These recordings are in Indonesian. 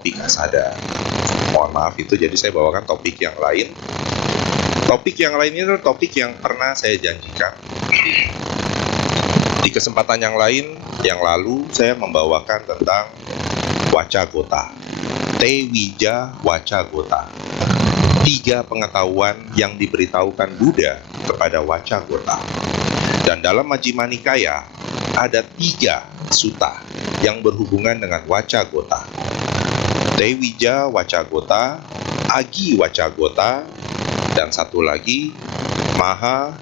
topik asada. Mohon maaf itu, jadi saya bawakan topik yang lain. Topik yang lain ini adalah topik yang pernah saya janjikan. Di kesempatan yang lain, yang lalu saya membawakan tentang Wacagota, Tewija Wacagota. 3 pengetahuan yang diberitahukan Buddha kepada Wacagota. Dan dalam Majjhima Nikaya ada 3 sutta yang berhubungan dengan Wacagota. Tewija Wacagota, Agi Wacagota, dan satu lagi Maha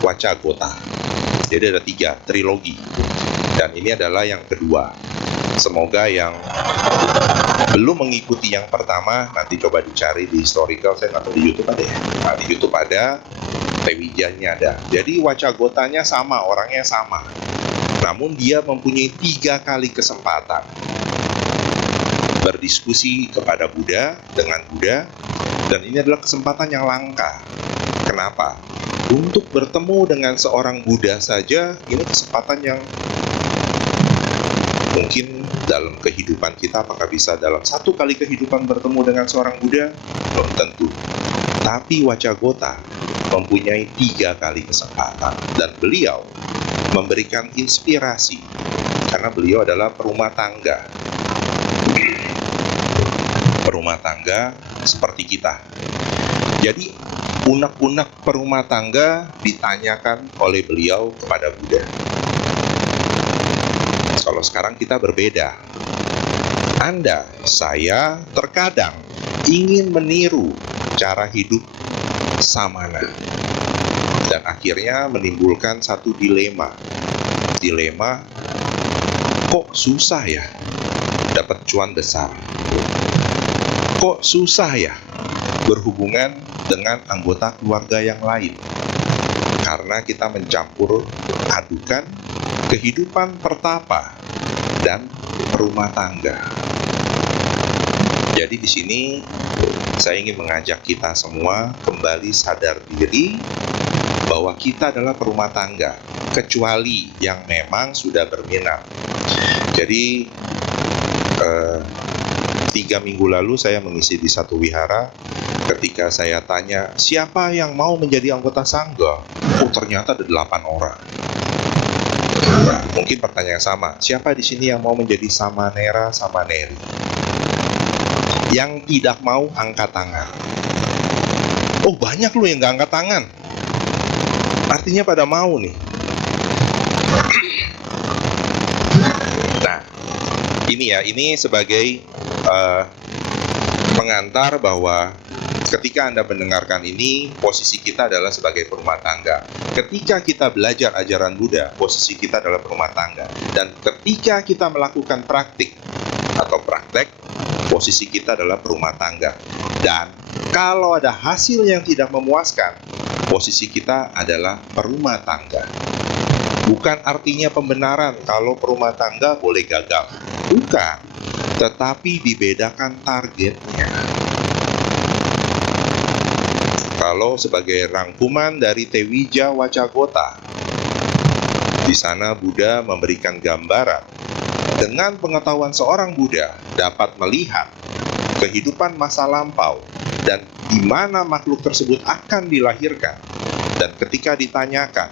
Wacagota. Jadi ada 3 trilogi. Dan ini adalah yang kedua. Semoga yang belum mengikuti yang pertama nanti coba dicari di historical, saya nggak tahu di YouTube ada ya. Nah, di YouTube ada, Tewijanya ada. Jadi Wacagotanya sama, orangnya sama. Namun dia mempunyai 3 kali kesempatan berdiskusi kepada Buddha, dengan Buddha, dan ini adalah kesempatan yang langka. Kenapa? Untuk bertemu dengan seorang Buddha saja, ini kesempatan yang mungkin dalam kehidupan kita, apakah bisa dalam 1 kali kehidupan bertemu dengan seorang Buddha? Belum tentu. Tapi Wacagota mempunyai 3 kali kesempatan, dan beliau memberikan inspirasi karena beliau adalah perumah tangga. Perumah tangga seperti kita. Jadi unek-unek perumah tangga ditanyakan oleh beliau kepada Buddha. Kalau sekarang kita berbeda. Anda, saya terkadang ingin meniru cara hidup samana. Dan akhirnya menimbulkan satu dilema. Dilema, kok susah ya dapat cuan besar? Kok susah ya berhubungan dengan anggota keluarga yang lain? Karena kita mencampur adukan kehidupan pertapa dan rumah tangga. Jadi di sini saya ingin mengajak kita semua kembali sadar diri bahwa kita adalah perumah tangga, kecuali yang memang sudah berminat. Jadi 3 minggu lalu saya mengisi di satu wihara. Ketika saya tanya, siapa yang mau menjadi anggota sangga? Oh, ternyata ada 8 orang. Nah, mungkin pertanyaan sama, siapa di sini yang mau menjadi samanera, samaneri? Yang tidak mau angkat tangan. Oh, banyak loh yang nggak angkat tangan. Artinya pada mau nih. Nah, ini sebagai pengantar bahwa ketika Anda mendengarkan ini, posisi kita adalah sebagai perumah tangga. Ketika kita belajar ajaran Buddha, posisi kita adalah perumah tangga. Dan ketika kita melakukan praktek, posisi kita adalah perumah tangga. Dan kalau ada hasil yang tidak memuaskan, posisi kita adalah perumah tangga. Bukan artinya pembenaran kalau perumah tangga boleh gagal. Bukan. Tetapi dibedakan targetnya. Kalau sebagai rangkuman dari Tewija Wacagota, di sana Buddha memberikan gambaran dengan pengetahuan seorang Buddha dapat melihat kehidupan masa lampau dan di mana makhluk tersebut akan dilahirkan. Dan ketika ditanyakan,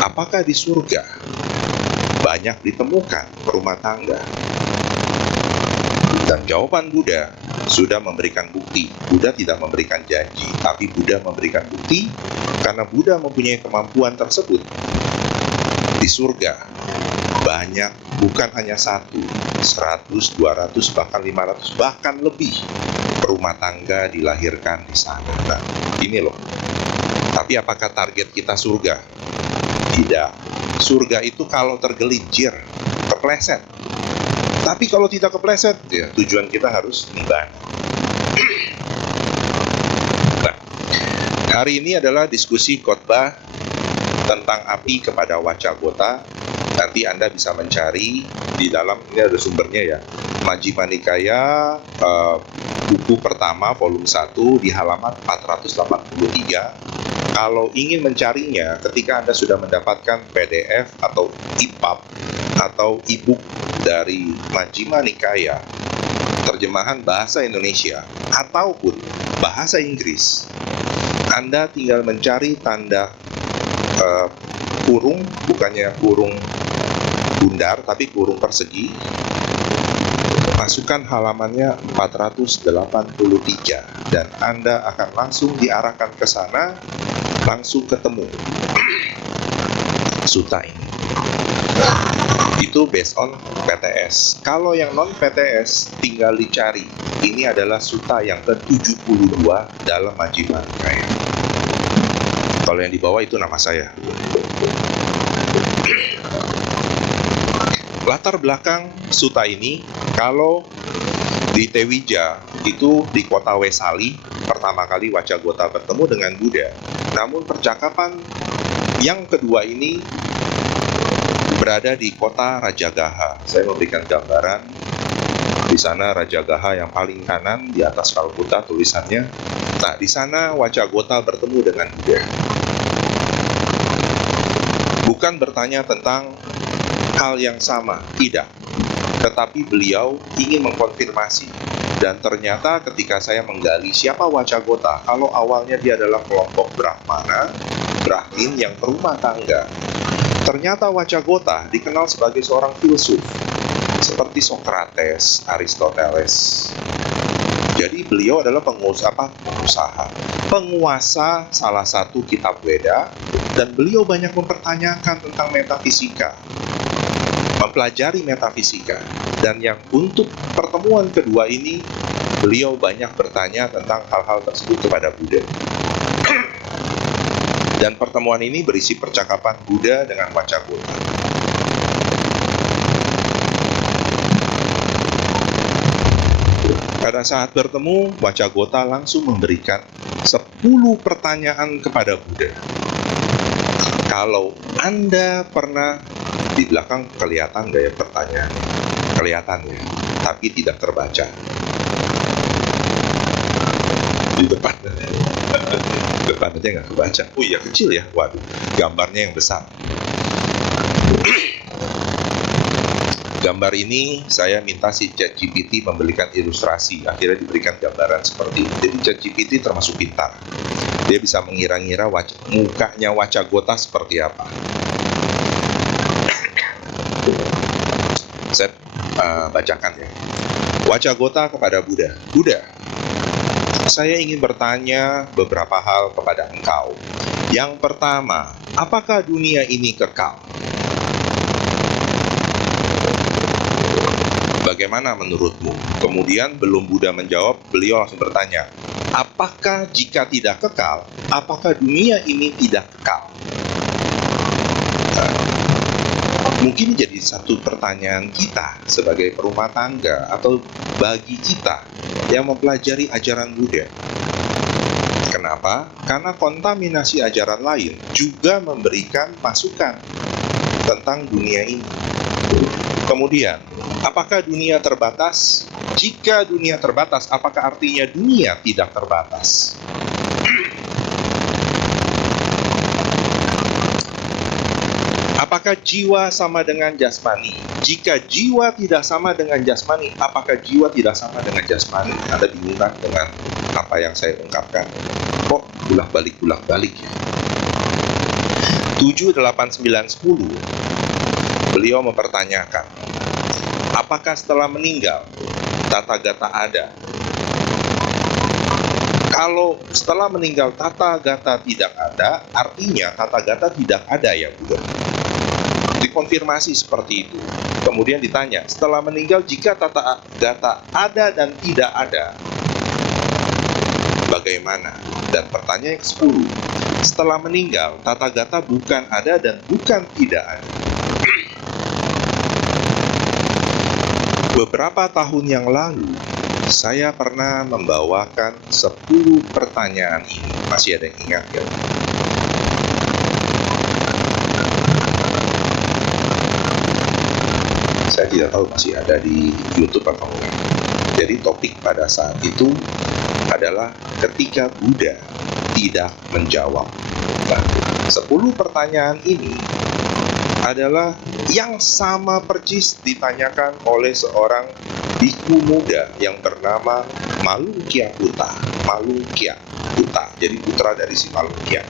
apakah di surga banyak ditemukan perumah tangga? Dan jawaban Buddha sudah memberikan bukti. Buddha tidak memberikan janji, tapi Buddha memberikan bukti karena Buddha mempunyai kemampuan tersebut. Di surga banyak, bukan hanya 1, 100, 200, bahkan 500, bahkan lebih rumah tangga dilahirkan di sana. Nah, ini loh. Tapi apakah target kita surga? Tidak. Surga itu kalau tergelincir, kepleset. Tapi kalau tidak kepleset, ya tujuan kita harus nibbana. Nah, hari ini adalah diskusi khotbah tentang api kepada Wacagota. Nanti Anda bisa mencari di dalam, ini ada sumbernya ya, Majjhima Nikaya buku pertama volume 1 di halaman 483. Kalau ingin mencarinya, ketika Anda sudah mendapatkan PDF atau EPUB atau e-book dari Majjhima Nikaya, terjemahan bahasa Indonesia ataupun bahasa Inggris, Anda tinggal mencari tanda kurung, bukannya kurung bundar, tapi kurung persegi. Masukkan halamannya 483 dan Anda akan langsung diarahkan ke sana, langsung ketemu suta ini. Itu based on PTS. Kalau yang non PTS tinggal dicari. Ini adalah suta yang ke-72 dalam Majjhima Nikaya. Kalau yang di bawah itu nama saya. Latar belakang suta ini, kalau di Tewija itu di kota Wesali, pertama kali Wacagota bertemu dengan Buddha. Namun percakapan yang kedua ini berada di kota Rajagaha. Saya memberikan gambaran di sana Rajagaha yang paling kanan di atas Kalkuta tulisannya. Nah, di sana Wacagota bertemu dengan Buddha. Bukan bertanya tentang hal yang sama, tidak. Tetapi beliau ingin mengkonfirmasi. Dan ternyata ketika saya menggali siapa Wacagota, kalau awalnya dia adalah kelompok Brahmana, Brahmin yang berumah tangga, ternyata Wacagota dikenal sebagai seorang filsuf, seperti Socrates, Aristoteles. Jadi beliau adalah penguasa salah satu kitab Weda, dan beliau banyak mempertanyakan tentang metafisika, mempelajari metafisika. Dan yang untuk pertemuan kedua ini, beliau banyak bertanya tentang hal-hal tersebut kepada Buddha. Dan pertemuan ini berisi percakapan Buddha dengan Wacagota. Pada saat bertemu, Wacagota langsung memberikan 10 pertanyaan kepada Buddha. Kalau Anda pernah, di belakang kelihatan nggak ya pertanyaan? Kelihatan ya, tapi tidak terbaca. Di depan aja nggak kebaca. Oh iya, kecil ya, waduh, gambarnya yang besar. Gambar ini saya minta si ChatGPT memberikan ilustrasi, akhirnya diberikan gambaran seperti ini. Jadi ChatGPT termasuk pintar. Dia bisa mengira-ngira mukanya Wacagota seperti apa. Saya bacakan ya. Wacagota kepada Buddha. Buddha, saya ingin bertanya beberapa hal kepada engkau. Yang pertama, apakah dunia ini kekal? Bagaimana menurutmu? Kemudian belum Buddha menjawab, beliau langsung bertanya, apakah jika tidak kekal, apakah dunia ini tidak kekal? Mungkin jadi satu pertanyaan kita sebagai perumah tangga atau bagi kita yang mempelajari ajaran Buddha. Kenapa? Karena kontaminasi ajaran lain juga memberikan masukan tentang dunia ini. Kemudian, apakah dunia terbatas? Jika dunia terbatas, apakah artinya dunia tidak terbatas? Apakah jiwa sama dengan jasmani? Jika jiwa tidak sama dengan jasmani, apakah jiwa tidak sama dengan jasmani? Anda bingung kan dengan apa yang saya ungkapkan? Kok bolak-balik ya? 7, 8, 9, 10 beliau mempertanyakan, apakah setelah meninggal Tathagata ada? Kalau setelah meninggal Tathagata tidak ada, artinya Tathagata tidak ada ya Buddha. Dikonfirmasi seperti itu. Kemudian ditanya, setelah meninggal jika Tathagata ada dan tidak ada, bagaimana? Dan pertanyaan ke-10, setelah meninggal Tathagata bukan ada dan bukan tidak ada. Beberapa tahun yang lalu, saya pernah membawakan 10 pertanyaan ini. Masih ada yang ingat ya? Saya tidak tahu masih ada di YouTube atau enggak. Jadi topik pada saat itu adalah ketika Buddha tidak menjawab. Nah, 10 pertanyaan ini adalah yang sama persis ditanyakan oleh seorang biku muda yang bernama Malungkya Buddha. Malungkya Buddha, jadi putra dari si Malungkya.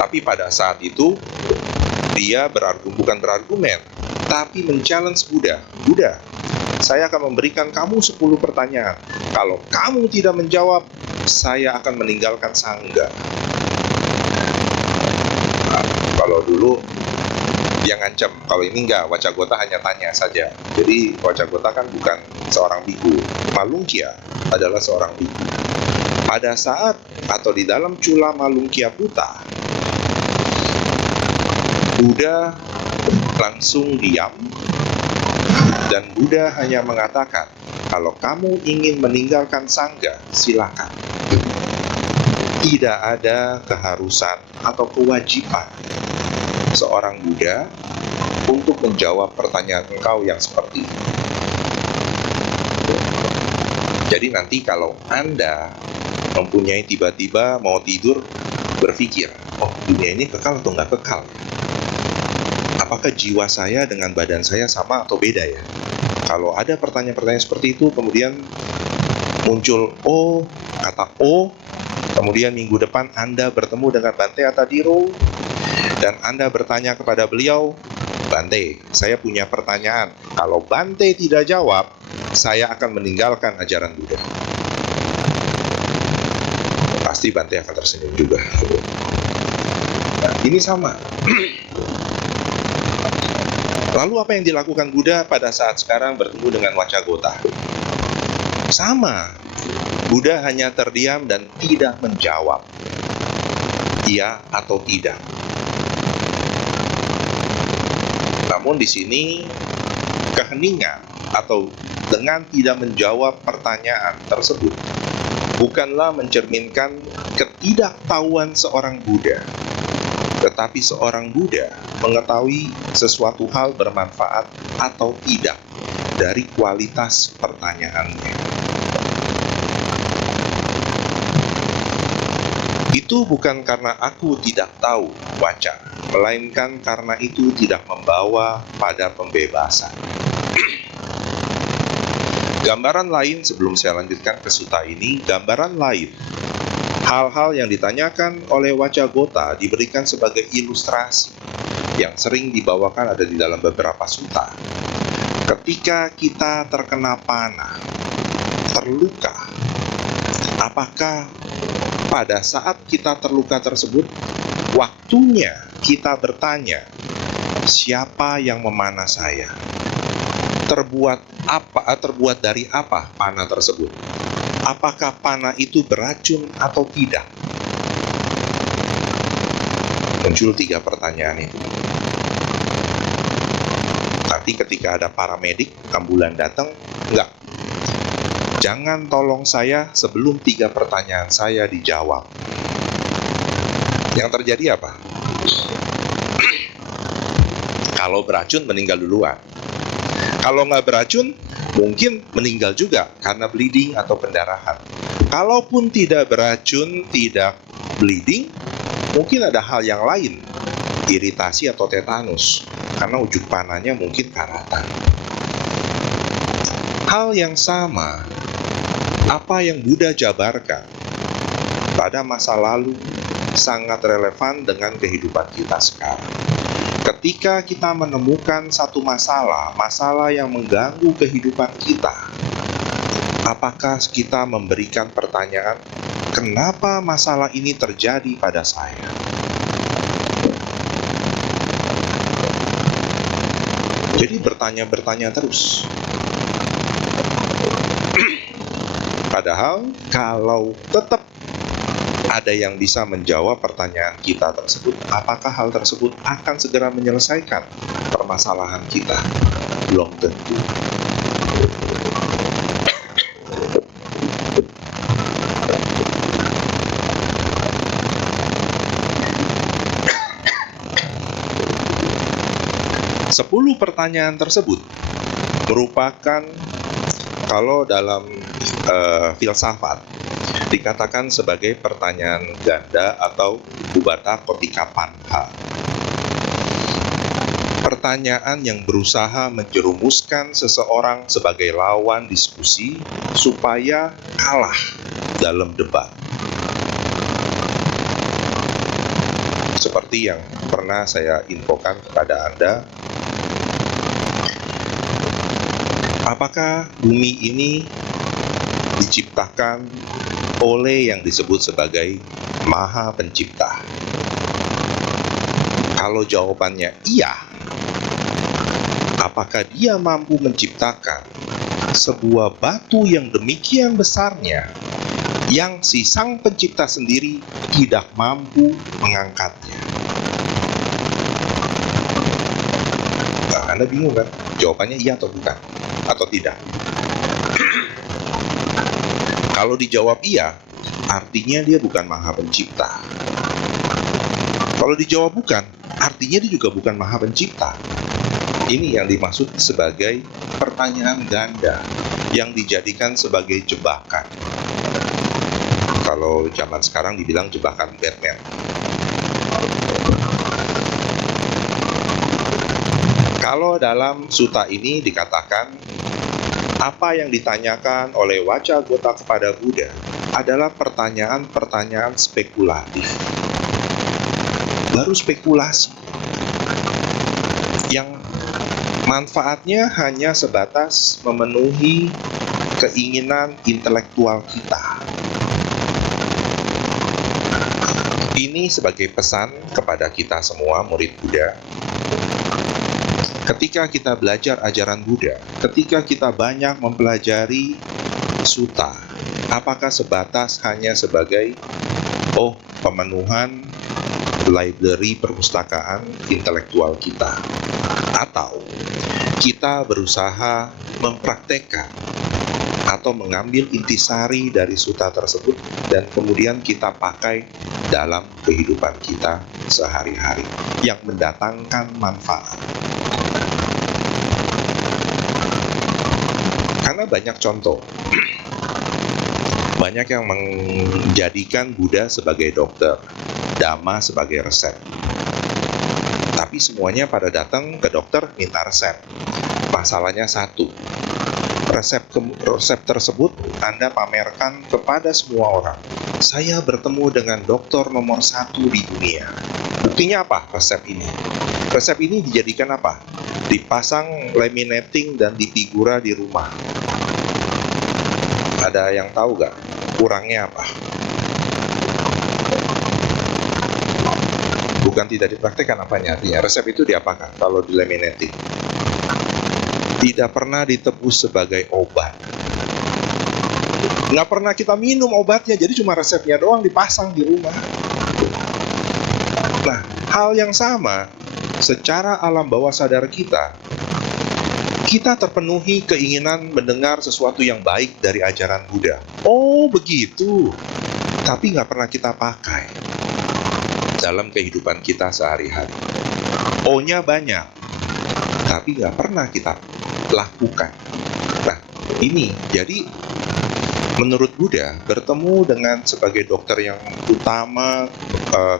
Tapi pada saat itu dia bukan berargumen, tapi men-challenge Buddha. Buddha, saya akan memberikan kamu 10 pertanyaan. Kalau kamu tidak menjawab, saya akan meninggalkan sangga. Nah, kalau dulu dia ngancam, kalau ini enggak, Wacagota hanya tanya saja. Jadi Wacagota kan bukan seorang biku, Malungkya adalah seorang biku. Pada saat atau di dalam Cula Malungkya Buddha, Buddha langsung diam, dan Buddha hanya mengatakan, kalau kamu ingin meninggalkan sangga, silakan. Tidak ada keharusan atau kewajiban seorang Buddha untuk menjawab pertanyaan engkau yang seperti itu. Jadi nanti kalau Anda mempunyai tiba-tiba mau tidur, berpikir, oh dunia ini kekal atau nggak kekal? Apakah jiwa saya dengan badan saya sama atau beda ya? Kalau ada pertanyaan-pertanyaan seperti itu, kemudian muncul kata kemudian minggu depan Anda bertemu dengan Bante Atadiro, dan Anda bertanya kepada beliau, Bante, saya punya pertanyaan. Kalau Bante tidak jawab, saya akan meninggalkan ajaran Buddha. Pasti Bante akan tersenyum juga. Nah, ini sama. Lalu apa yang dilakukan Buddha pada saat sekarang bertemu dengan Wacagota? Sama. Buddha hanya terdiam dan tidak menjawab iya atau tidak. Namun di sini keheningan atau dengan tidak menjawab pertanyaan tersebut bukanlah mencerminkan ketidaktahuan seorang Buddha, tetapi seorang Buddha mengetahui sesuatu hal bermanfaat atau tidak dari kualitas pertanyaannya. Itu bukan karena aku tidak tahu waca, melainkan karena itu tidak membawa pada pembebasan. Gambaran lain sebelum saya lanjutkan ke sutta ini, gambaran lain. Hal-hal yang ditanyakan oleh Wacagota diberikan sebagai ilustrasi yang sering dibawakan ada di dalam beberapa sutta. Ketika kita terkena panah, terluka, apakah pada saat kita terluka tersebut, waktunya kita bertanya, siapa yang memanah saya? Terbuat dari apa panah tersebut? Apakah panah itu beracun atau tidak? Muncul 3 pertanyaan itu. Nanti ketika ada paramedik, ambulan datang, enggak. Jangan tolong saya sebelum 3 pertanyaan saya dijawab. Yang terjadi apa? Kalau beracun, meninggal duluan. Kalau nggak beracun, mungkin meninggal juga karena bleeding atau pendarahan. Kalaupun tidak beracun, tidak bleeding, mungkin ada hal yang lain, iritasi atau tetanus, karena ujung panahnya mungkin karatan. Hal yang sama, apa yang Buddha jabarkan pada masa lalu sangat relevan dengan kehidupan kita sekarang. Ketika kita menemukan satu masalah yang mengganggu kehidupan kita, apakah kita memberikan pertanyaan, kenapa masalah ini terjadi pada saya? Jadi bertanya terus. Padahal kalau tetap ada yang bisa menjawab pertanyaan kita tersebut, apakah hal tersebut akan segera menyelesaikan permasalahan kita? Belum tentu. Sepuluh pertanyaan tersebut merupakan, kalau dalam filsafat dikatakan sebagai pertanyaan ganda atau Ubata Kotika Panha. Pertanyaan yang berusaha menjerumuskan seseorang sebagai lawan diskusi supaya kalah dalam debat. Seperti yang pernah saya infokan kepada Anda, apakah bumi ini diciptakan oleh yang disebut sebagai Maha Pencipta? Kalau jawabannya iya, apakah dia mampu menciptakan sebuah batu yang demikian besarnya yang si Sang Pencipta sendiri tidak mampu mengangkatnya? Nah, Anda bingung kan? Jawabannya iya atau bukan? Atau tidak? Kalau dijawab iya, artinya dia bukan Maha Pencipta. Kalau dijawab bukan, artinya dia juga bukan Maha Pencipta. Ini yang dimaksud sebagai pertanyaan ganda yang dijadikan sebagai jebakan. Kalau zaman sekarang dibilang jebakan Batman. Kalau dalam sutta ini dikatakan, apa yang ditanyakan oleh Wacagota kepada Buddha adalah pertanyaan-pertanyaan spekulatif. Baru spekulasi yang manfaatnya hanya sebatas memenuhi keinginan intelektual kita. Ini sebagai pesan kepada kita semua murid Buddha. Ketika kita belajar ajaran Buddha, ketika kita banyak mempelajari sutta, apakah sebatas hanya sebagai pemenuhan library perpustakaan intelektual kita, atau kita berusaha mempraktekkan atau mengambil intisari dari sutta tersebut dan kemudian kita pakai dalam kehidupan kita sehari-hari yang mendatangkan manfaat. Karena banyak contoh, banyak yang menjadikan Buddha sebagai dokter, Dhamma sebagai resep. Tapi semuanya pada datang ke dokter minta resep. Masalahnya satu, resep tersebut Anda pamerkan kepada semua orang. Saya bertemu dengan dokter nomor 1 di dunia. Buktinya apa resep ini? Resep ini dijadikan apa? Dipasang laminating dan difigura di rumah. Ada yang tahu gak? Kurangnya apa? Bukan tidak dipraktekkan, apanya artinya? Resep itu diapakan kalau di laminating? Tidak pernah ditebus sebagai obat. Nggak pernah kita minum obatnya, jadi cuma resepnya doang dipasang di rumah. Nah, hal yang sama, secara alam bawah sadar kita terpenuhi keinginan mendengar sesuatu yang baik dari ajaran Buddha. Oh, begitu. Tapi nggak pernah kita pakai dalam kehidupan kita sehari-hari. O-nya banyak, tapi nggak pernah kita lakukan. Nah, ini jadi menurut Buddha, bertemu dengan sebagai dokter yang utama,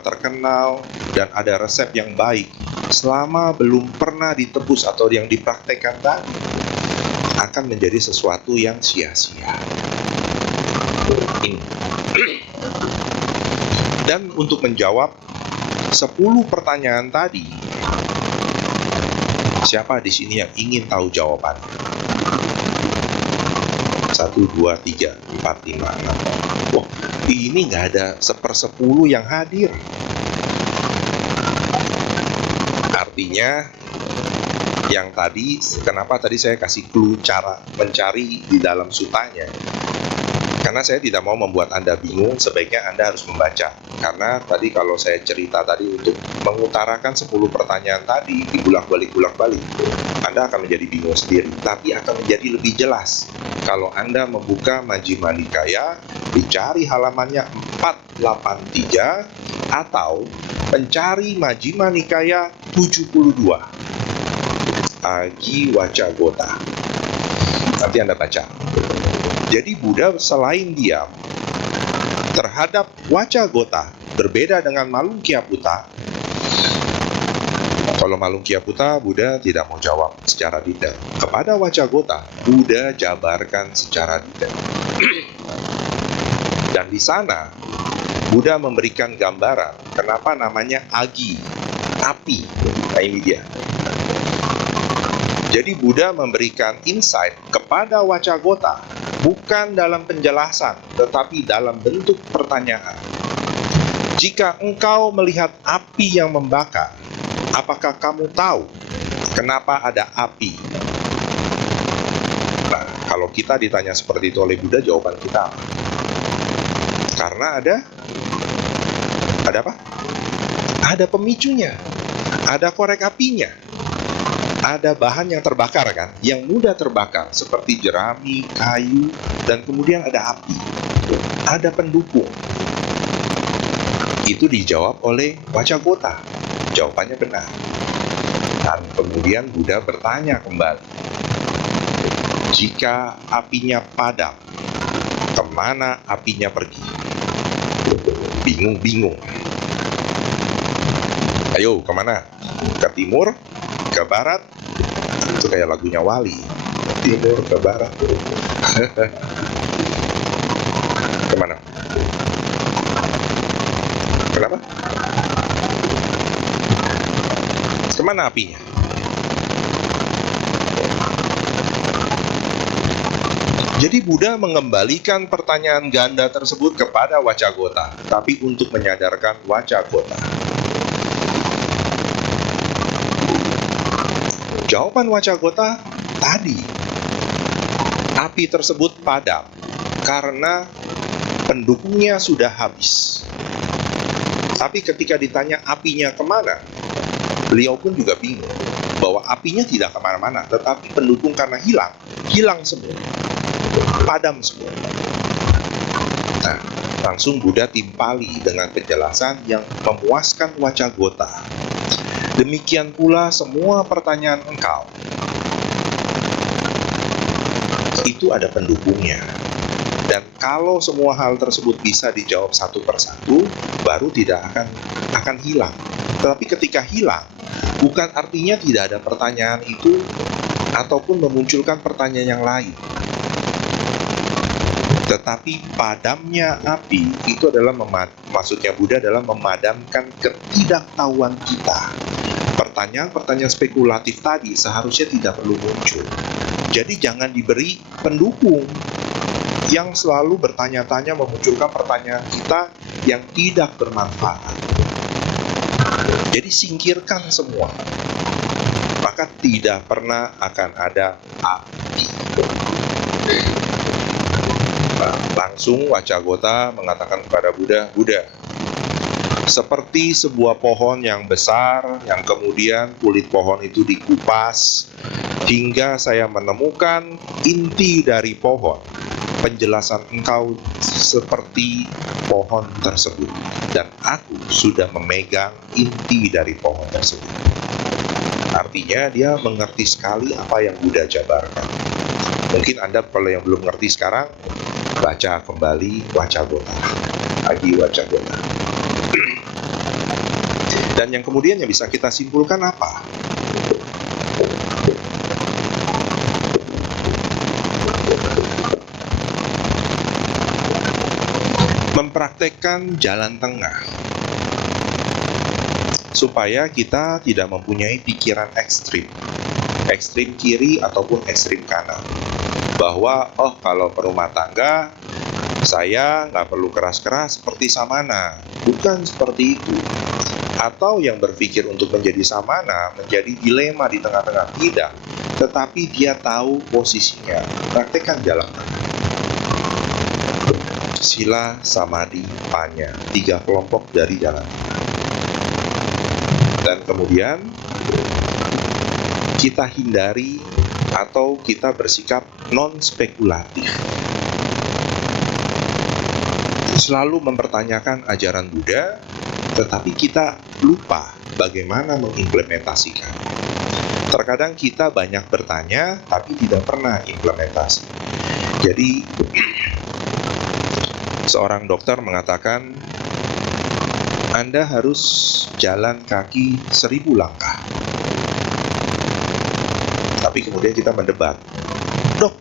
terkenal, dan ada resep yang baik, selama belum pernah ditebus atau yang dipraktekkan tadi, akan menjadi sesuatu yang sia-sia. Ini. Dan untuk menjawab 10 pertanyaan tadi, siapa di sini yang ingin tahu jawabannya? 1, 2, 3, 4, 5, 6. Wah, ini nggak ada 1/10 yang hadir. Artinya, yang tadi, kenapa tadi saya kasih clue cara mencari di dalam sutanya? Karena saya tidak mau membuat Anda bingung, sebaiknya Anda harus membaca. Karena tadi kalau saya cerita tadi untuk mengutarakan 10 pertanyaan tadi, dibulak-balik, Anda akan menjadi bingung sendiri. Tapi akan menjadi lebih jelas kalau Anda membuka Majjhima Nikaya, dicari halamannya 483, atau mencari Majjhima Nikaya 72, Agi Wacagota. Nanti Anda baca. Jadi Buddha selain diam terhadap Wacagota, berbeda dengan Malunkyaputta, Kalau Malungkiaputa, Buddha tidak mau jawab secara detail. Kepada Wacagota, Buddha jabarkan secara detail. Dan di sana, Buddha memberikan gambaran kenapa namanya agi, api. Nah, ini dia. Jadi Buddha memberikan insight kepada Wacagota bukan dalam penjelasan, tetapi dalam bentuk pertanyaan. Jika engkau melihat api yang membakar, apakah kamu tahu kenapa ada api? Nah, kalau kita ditanya seperti itu oleh Buddha, jawaban kita apa? Karena ada apa? Ada pemicunya, ada korek apinya, ada bahan yang terbakar kan, yang mudah terbakar seperti jerami, kayu, dan kemudian ada api, ada pendukung. Itu dijawab oleh Wacagota. Jawabannya benar. Dan kemudian Buddha bertanya kembali, jika apinya padam, kemana apinya pergi? Bingung-bingung. Ayo, kemana? Ke timur? Ke barat? Itu kayak lagunya Wali. Ke timur, ke barat. Kemana? Kenapa? Kemana apinya? Jadi Buddha mengembalikan pertanyaan ganda tersebut kepada Wacagota, tapi untuk menyadarkan Wacagota. Jawaban Wacagota tadi, api tersebut padam karena pendukungnya sudah habis. Tapi ketika ditanya apinya kemana, beliau pun juga bingung bahwa apinya tidak kemana-mana, tetapi pendukung karena hilang semua, padam semua. Nah, langsung Buddha timpali dengan penjelasan yang memuaskan Wacagota. Demikian pula semua pertanyaan engkau, itu ada pendukungnya. Dan kalau semua hal tersebut bisa dijawab satu persatu, baru tidak akan hilang. Tetapi ketika hilang, bukan artinya tidak ada pertanyaan itu ataupun memunculkan pertanyaan yang lain. Tetapi padamnya api itu adalah maksudnya Buddha adalah memadamkan ketidaktahuan kita. Pertanyaan-pertanyaan spekulatif tadi seharusnya tidak perlu muncul. Jadi jangan diberi pendukung yang selalu bertanya-tanya memunculkan pertanyaan kita yang tidak bermanfaat. Jadi singkirkan semua. Maka tidak pernah akan ada api. Nah, langsung Wacagota mengatakan kepada Buddha, Buddha, seperti sebuah pohon yang besar, yang kemudian kulit pohon itu dikupas, hingga saya menemukan inti dari pohon. Penjelasan engkau seperti pohon tersebut, dan aku sudah memegang inti dari pohon tersebut. Artinya dia mengerti sekali apa yang Buddha jabarkan. Mungkin Anda kalau yang belum ngerti sekarang, baca kembali Wacagota, Agi Wacagota. Dan yang kemudian yang bisa kita simpulkan apa? Mempraktekkan jalan tengah supaya kita tidak mempunyai pikiran ekstrim kiri ataupun ekstrim kanan, bahwa kalau berumah tangga saya nggak perlu keras-keras seperti samana. Bukan seperti itu. Atau yang berpikir untuk menjadi samana, menjadi dilema di tengah-tengah, tidak. Tetapi dia tahu posisinya. Praktekkan jalan tengah. Sila, samadhi, panya, 3 kelompok dari jalan. Dan kemudian kita hindari atau kita bersikap non-spekulatif. Selalu mempertanyakan ajaran Buddha, tetapi kita lupa bagaimana mengimplementasikan. Terkadang kita banyak bertanya, tapi tidak pernah implementasi. Jadi, seorang dokter mengatakan, Anda harus jalan kaki 1000 langkah. Tapi kemudian kita mendebat, dok,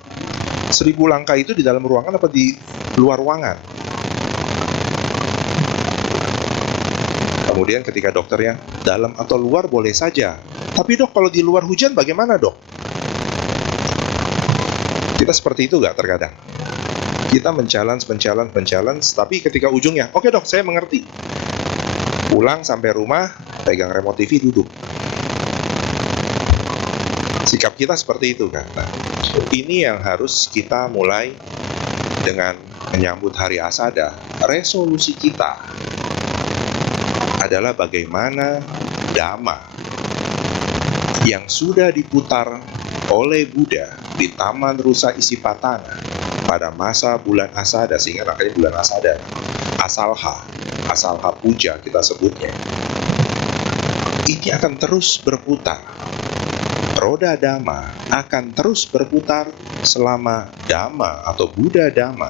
1000 langkah itu di dalam ruangan apa di luar ruangan? Kemudian ketika dokternya, dalam atau luar boleh saja. Tapi dok, kalau di luar hujan bagaimana dok? Kita seperti itu gak terkadang? Kita men-challenge, tapi ketika ujungnya, oke dok, saya mengerti. Pulang sampai rumah, pegang remote TV, duduk. Sikap kita seperti itu kan. Nah, ini yang harus kita mulai dengan menyambut Hari Asada. Resolusi kita adalah bagaimana Dhamma yang sudah diputar oleh Buddha di Taman Rusa Isipatana pada masa bulan Asada, sehingga namanya bulan Asada, Asalha Puja kita sebutnya. Ini akan terus berputar. Roda Dhamma akan terus berputar selama Dhamma atau Buddha Dhamma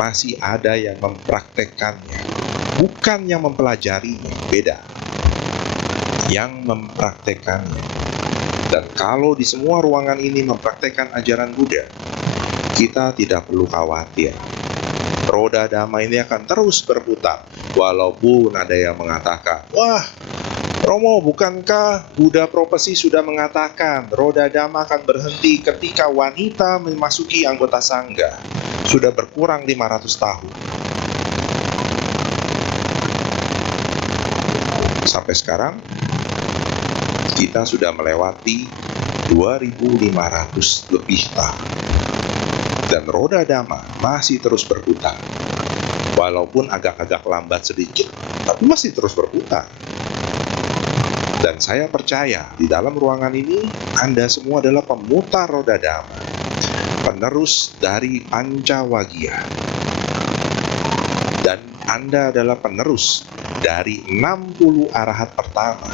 masih ada yang mempraktekkannya, bukan yang mempelajarinya, beda. Yang mempraktekkannya. Dan kalau di semua ruangan ini mempraktekkan ajaran Buddha, kita tidak perlu khawatir. Roda Dhamma ini akan terus berputar, walaupun ada yang mengatakan, wah, Romo, bukankah Buddha Propesi sudah mengatakan roda Dhamma akan berhenti ketika wanita memasuki anggota sangga? Sudah berkurang 500 tahun. Sampai sekarang, kita sudah melewati 2500 lebih tahun. Dan roda Dhamma masih terus berputar. Walaupun agak-agak lambat sedikit, tapi masih terus berputar. Dan saya percaya di dalam ruangan ini Anda semua adalah pemutar roda Dhamma, penerus dari Pancawagya. Dan Anda adalah penerus dari 60 arahat pertama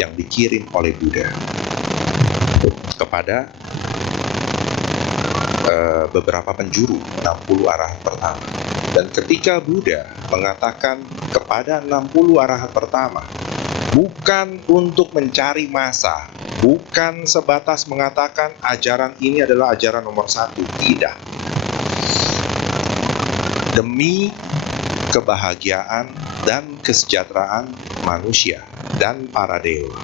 yang dikirim oleh Buddha kepada beberapa penjuru 60 arahat pertama. Dan ketika Buddha mengatakan kepada 60 arahat pertama, bukan untuk mencari massa, bukan sebatas mengatakan ajaran ini adalah ajaran nomor 1, tidak. Demi kebahagiaan dan kesejahteraan manusia dan para dewa.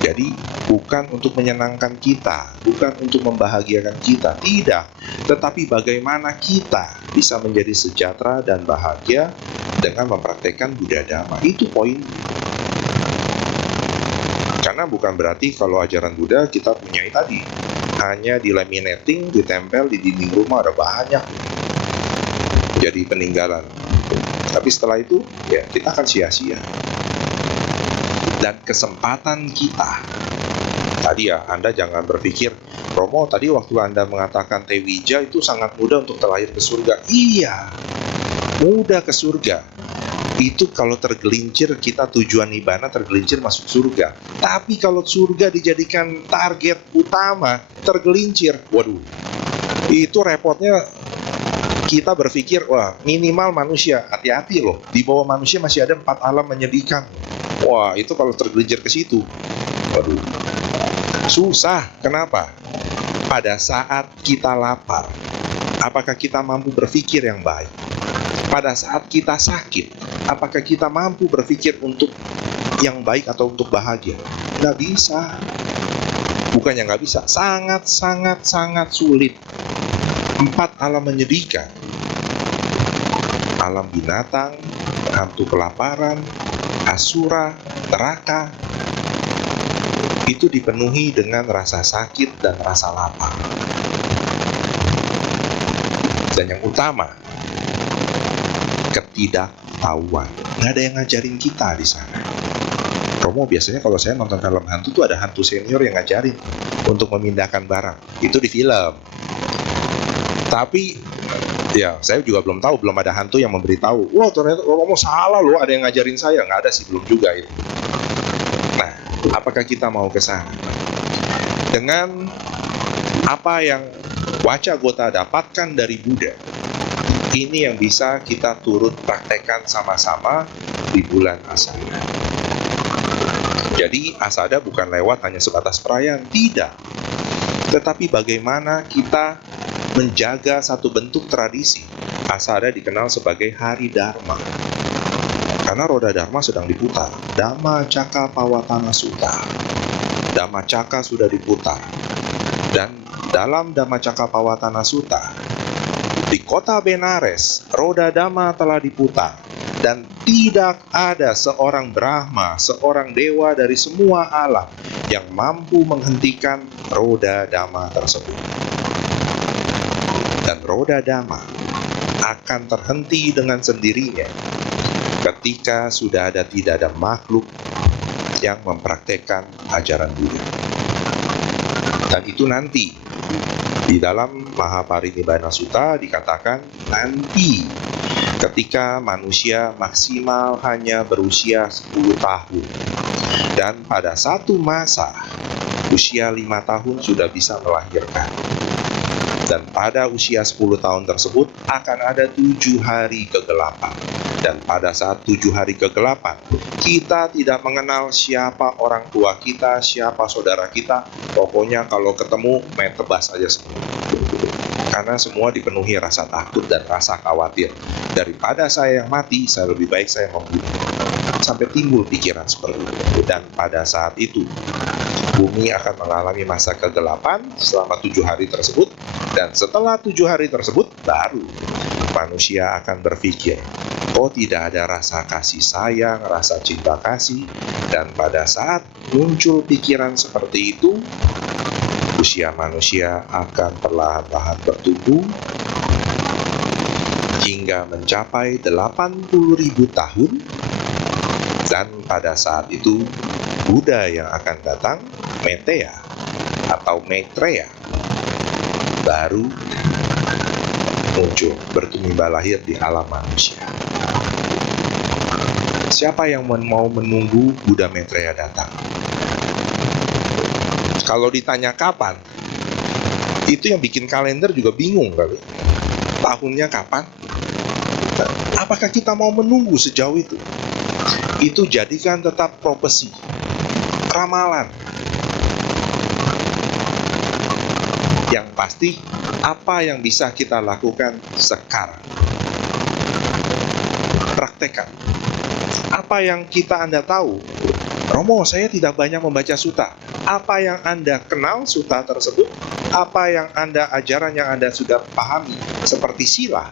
Jadi bukan untuk menyenangkan kita, bukan untuk membahagiakan kita, tidak. Tetapi bagaimana kita bisa menjadi sejahtera dan bahagia dengan mempraktekkan Buddha Dhamma. Itu poin. Karena bukan berarti kalau ajaran Buddha kita punya tadi hanya di laminating, ditempel di dinding rumah, ada banyak jadi peninggalan. Tapi setelah itu ya kita akan sia-sia. Dan kesempatan kita tadi ya, Anda jangan berpikir, Romo tadi waktu Anda mengatakan Tewija itu sangat mudah untuk terlahir ke surga. Iya, mudah ke surga. Itu kalau tergelincir, kita tujuan nibbana tergelincir masuk surga. Tapi kalau surga dijadikan target utama, tergelincir, waduh, itu repotnya. Kita berpikir, wah minimal manusia, hati-hati loh, di bawah manusia masih ada 4 alam menyedihkan. Wah, itu kalau tergelincir ke situ, waduh, susah. Kenapa? Pada saat kita lapar, apakah kita mampu berpikir yang baik? Pada saat kita sakit, apakah kita mampu berpikir untuk yang baik atau untuk bahagia? Nggak bisa. Bukannya nggak bisa, sangat sulit. 4 alam menyedihkan. Alam binatang, hantu kelaparan, asura, neraka, itu dipenuhi dengan rasa sakit dan rasa lapar. Dan yang utama, ketidaktahuan. Nggak ada yang ngajarin kita di sana. Romo, biasanya kalau saya nonton film hantu tuh ada hantu senior yang ngajarin untuk memindahkan barang. Itu di film. Tapi ya saya juga belum tahu, belum ada hantu yang memberitahu, wah ternyata Romo salah loh, ada yang ngajarin saya. Nggak ada sih, belum juga itu. Nah, apakah kita mau ke sana? Dengan apa yang Wacagota dapatkan dari Buddha, ini yang bisa kita turut praktekkan sama-sama di bulan Asada. Jadi Asada bukan lewat hanya sebatas perayaan, tidak. Tetapi bagaimana kita menjaga satu bentuk tradisi. Asada dikenal sebagai Hari Dharma. Karena roda Dharma sedang diputar. Dhamma Caka Pawatana Sutta. Dhamma Caka sudah diputar. Dan dalam Dhamma Caka Pawatana Sutta, di kota Benares, roda Dhamma telah diputar. Dan tidak ada seorang Brahma, seorang dewa dari semua alam yang mampu menghentikan roda Dhamma tersebut. Dan roda Dhamma akan terhenti dengan sendirinya ketika tidak ada makhluk yang mempraktekkan ajaran Buddha. Dan itu nanti di dalam Mahaparinibbana Sutta dikatakan nanti ketika manusia maksimal hanya berusia 10 tahun. Dan pada satu masa usia 5 tahun sudah bisa melahirkan. Dan pada usia 10 tahun tersebut akan ada 7 hari kegelapan. Dan pada saat 7 hari kegelapan, kita tidak mengenal siapa orang tua kita, siapa saudara kita. Pokoknya kalau ketemu, main tebas aja semua. Karena semua dipenuhi rasa takut dan rasa khawatir. Daripada saya yang mati, saya lebih baik saya membunuh. Sampai timbul pikiran seperti itu. Dan pada saat itu, bumi akan mengalami masa kegelapan selama 7 hari tersebut. Dan setelah 7 hari tersebut, baru manusia akan berpikir, oh tidak ada rasa kasih sayang, rasa cinta kasih. Dan pada saat muncul pikiran seperti itu, usia manusia akan perlahan-lahan bertumbuh hingga mencapai 80.000 tahun. Dan pada saat itu, Buddha yang akan datang, Meteya atau Maitreya, baru muncul, bertumbuh lahir di alam manusia. Siapa yang mau menunggu Buddha Maitreya datang? Kalau ditanya kapan, itu yang bikin kalender juga bingung kali. Tahunnya kapan? Apakah kita mau menunggu sejauh itu? Itu jadikan tetap profesi, ramalan. Yang pasti, apa yang bisa kita lakukan sekarang? Praktekkan. Apa yang Anda tahu? Romo, saya tidak banyak membaca sutta. Apa yang Anda kenal sutta tersebut? Apa yang ajaran yang Anda sudah pahami, seperti sila,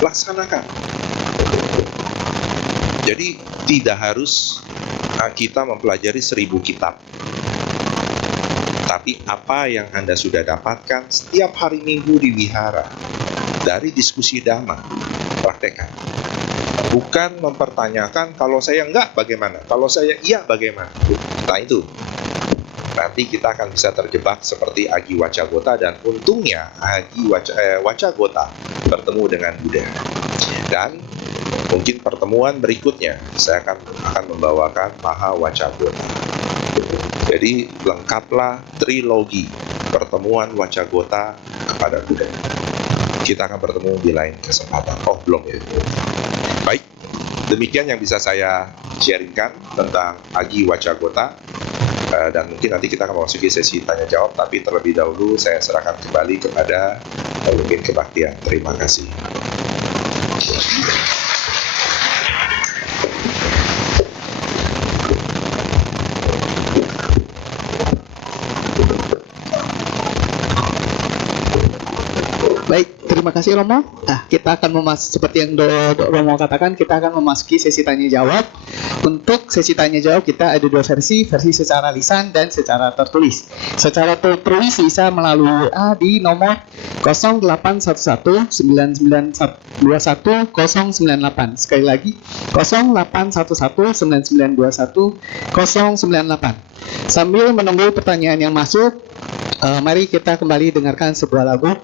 laksanakan. Jadi tidak harus kita mempelajari 1000 kitab. Tapi apa yang Anda sudah dapatkan setiap hari Minggu di wihara, dari diskusi Dhamma, praktekkan. Bukan mempertanyakan, kalau saya enggak bagaimana, kalau saya iya bagaimana. Nah itu, nanti kita akan bisa terjebak seperti Agi Wacagota. Dan untungnya Agi Wacagota bertemu dengan Buddha. Dan mungkin pertemuan berikutnya saya akan membawakan Maha Wacagota. Jadi lengkaplah trilogi pertemuan Wacagota kepada Buddha. Kita akan bertemu di lain kesempatan. Oh belum ya. Baik, demikian yang bisa saya sharingkan tentang Agi Wacagota. Dan mungkin nanti kita akan memasuki sesi tanya jawab, tapi terlebih dahulu saya serahkan kembali kepada Pemimpin Kebaktian. Terima kasih. Baik, terima kasih Romo. Nah, kita akan seperti yang Romo katakan, kita akan memasuki sesi tanya jawab. Untuk sesi tanya jawab kita ada 2 versi secara lisan dan secara tertulis. Secara tertulis bisa melalui di nomor 081199210098. Sekali lagi 081199210098. Sambil menunggu pertanyaan yang masuk, mari kita kembali dengarkan sebuah lagu.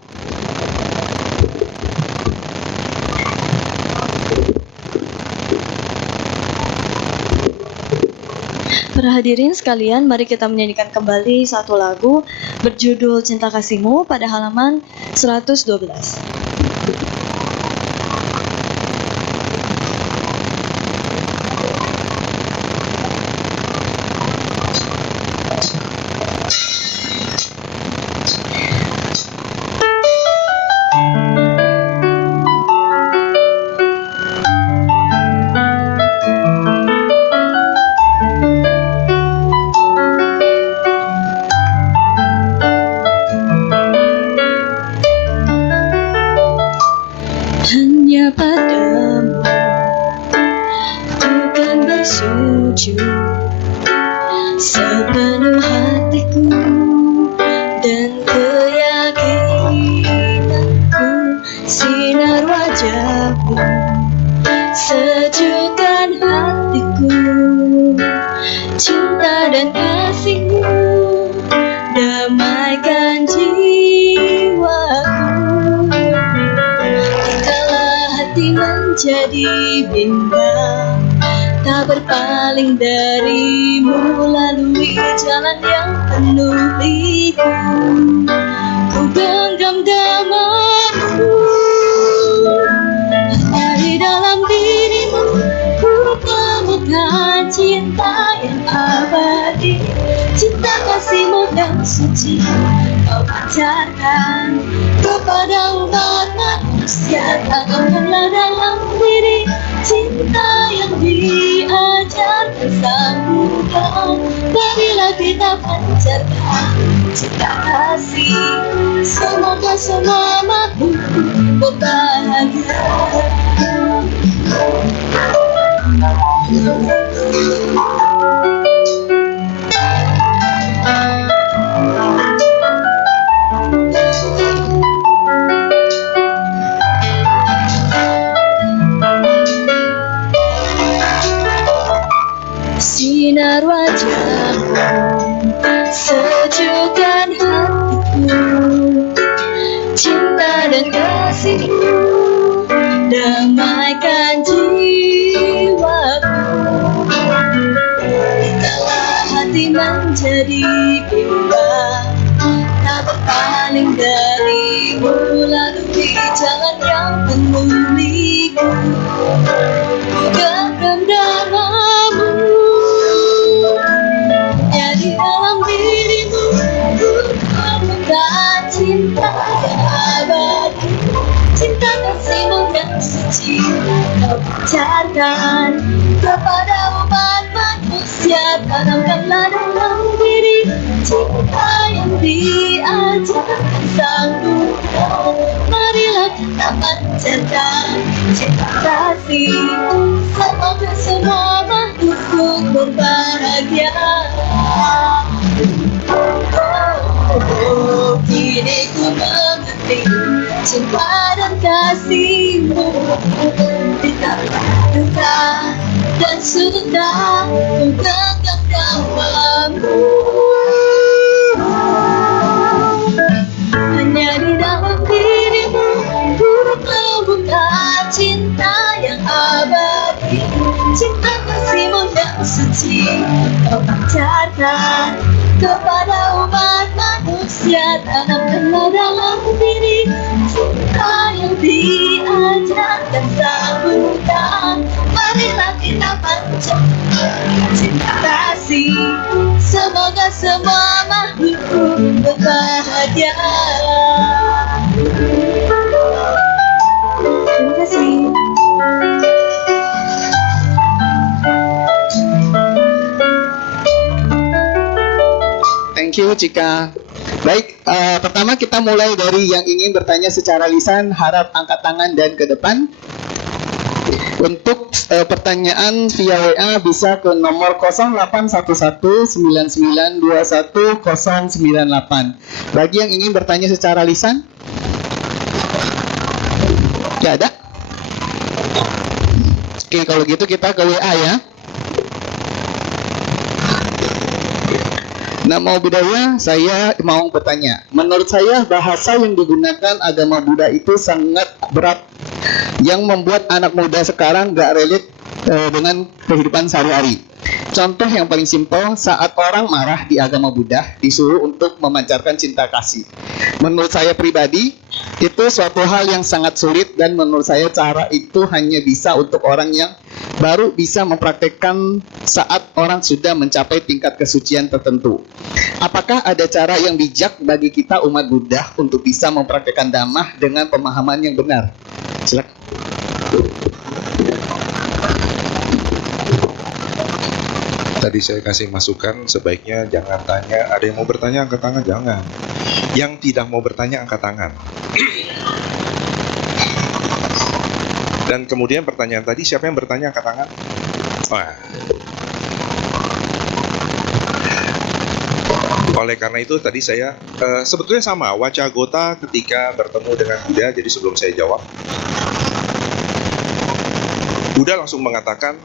Para hadirin sekalian, mari kita menyanyikan kembali satu lagu berjudul Cinta Kasihmu pada halaman 112. menjadi bimbang, tak berpaling darimu, lalui jalan yang penuh liku. Ku genggam genggamanmu, dari dalam dirimu ku temukan cinta yang abadi, cinta kasihmu yang suci kau pancarkan kepada umat manusia. Tanamkanlah dalam diri cinta yang diajarkan Sang Buddha. Marilah kita pancarkan cinta kasih, semoga semua makhluk berbahagia. Sinar wajahmu sejukkan hatiku, cinta dan kasihmu damaikan jiwaku. Biarlah hati menjadi bimbang, tak berpaling darimu, lalui jalan yang penuh liku. Genggam namamu, ya di dalam dirimu ku temukan cinta yang abadi, cinta kasihmu yang suci kau pancarkan kepada umat manusia. Tanamkanlah dalam diri cinta yang diajarkan Sang Buddha. Marilah kita pancarkan cinta kasih, semoga semua makhluk berbahagia. Kini ku mengerti cinta dan kasihmu, ditambah duka dan suka ku genggam namamu. Hanya di dalam dirimu ku temukan cinta yang abadi, cinta kasihmu yang suci kau pancarkan kepada umat manusia. Tanamkanlah dalam diri cinta yang diajarkan Sang Buddha. Marilah kita pancarkan cinta kasih, semoga semua makhluk berbahagia. Terima kasih. Thank you Cika. Baik, pertama kita mulai dari yang ingin bertanya secara lisan, harap angkat tangan dan ke depan. Untuk pertanyaan via WA bisa ke nomor 081199210098. Bagi yang ingin bertanya secara lisan, tidak ada? Oke, kalau gitu kita ke WA ya. Namo Buddhaya, saya mau bertanya. Menurut saya bahasa yang digunakan agama Buddha itu sangat berat, yang membuat anak muda sekarang gak relate dengan kehidupan sehari-hari. Contoh yang paling simpel, saat orang marah di agama Buddha disuruh untuk memancarkan cinta kasih. Menurut saya pribadi, itu suatu hal yang sangat sulit, dan menurut saya cara itu hanya bisa untuk orang yang baru bisa mempraktekkan saat orang sudah mencapai tingkat kesucian tertentu. Apakah ada cara yang bijak bagi kita umat Buddha untuk bisa mempraktekkan Dhamma dengan pemahaman yang benar? Silakan. Tadi saya kasih masukan, sebaiknya jangan tanya. Ada yang mau bertanya angkat tangan, jangan. Yang tidak mau bertanya angkat tangan. Dan kemudian pertanyaan tadi, siapa yang bertanya angkat tangan? Wah. Oleh karena itu tadi saya sebetulnya sama, Wacagota ketika bertemu dengan Buddha. Jadi sebelum saya jawab, Buddha langsung mengatakan,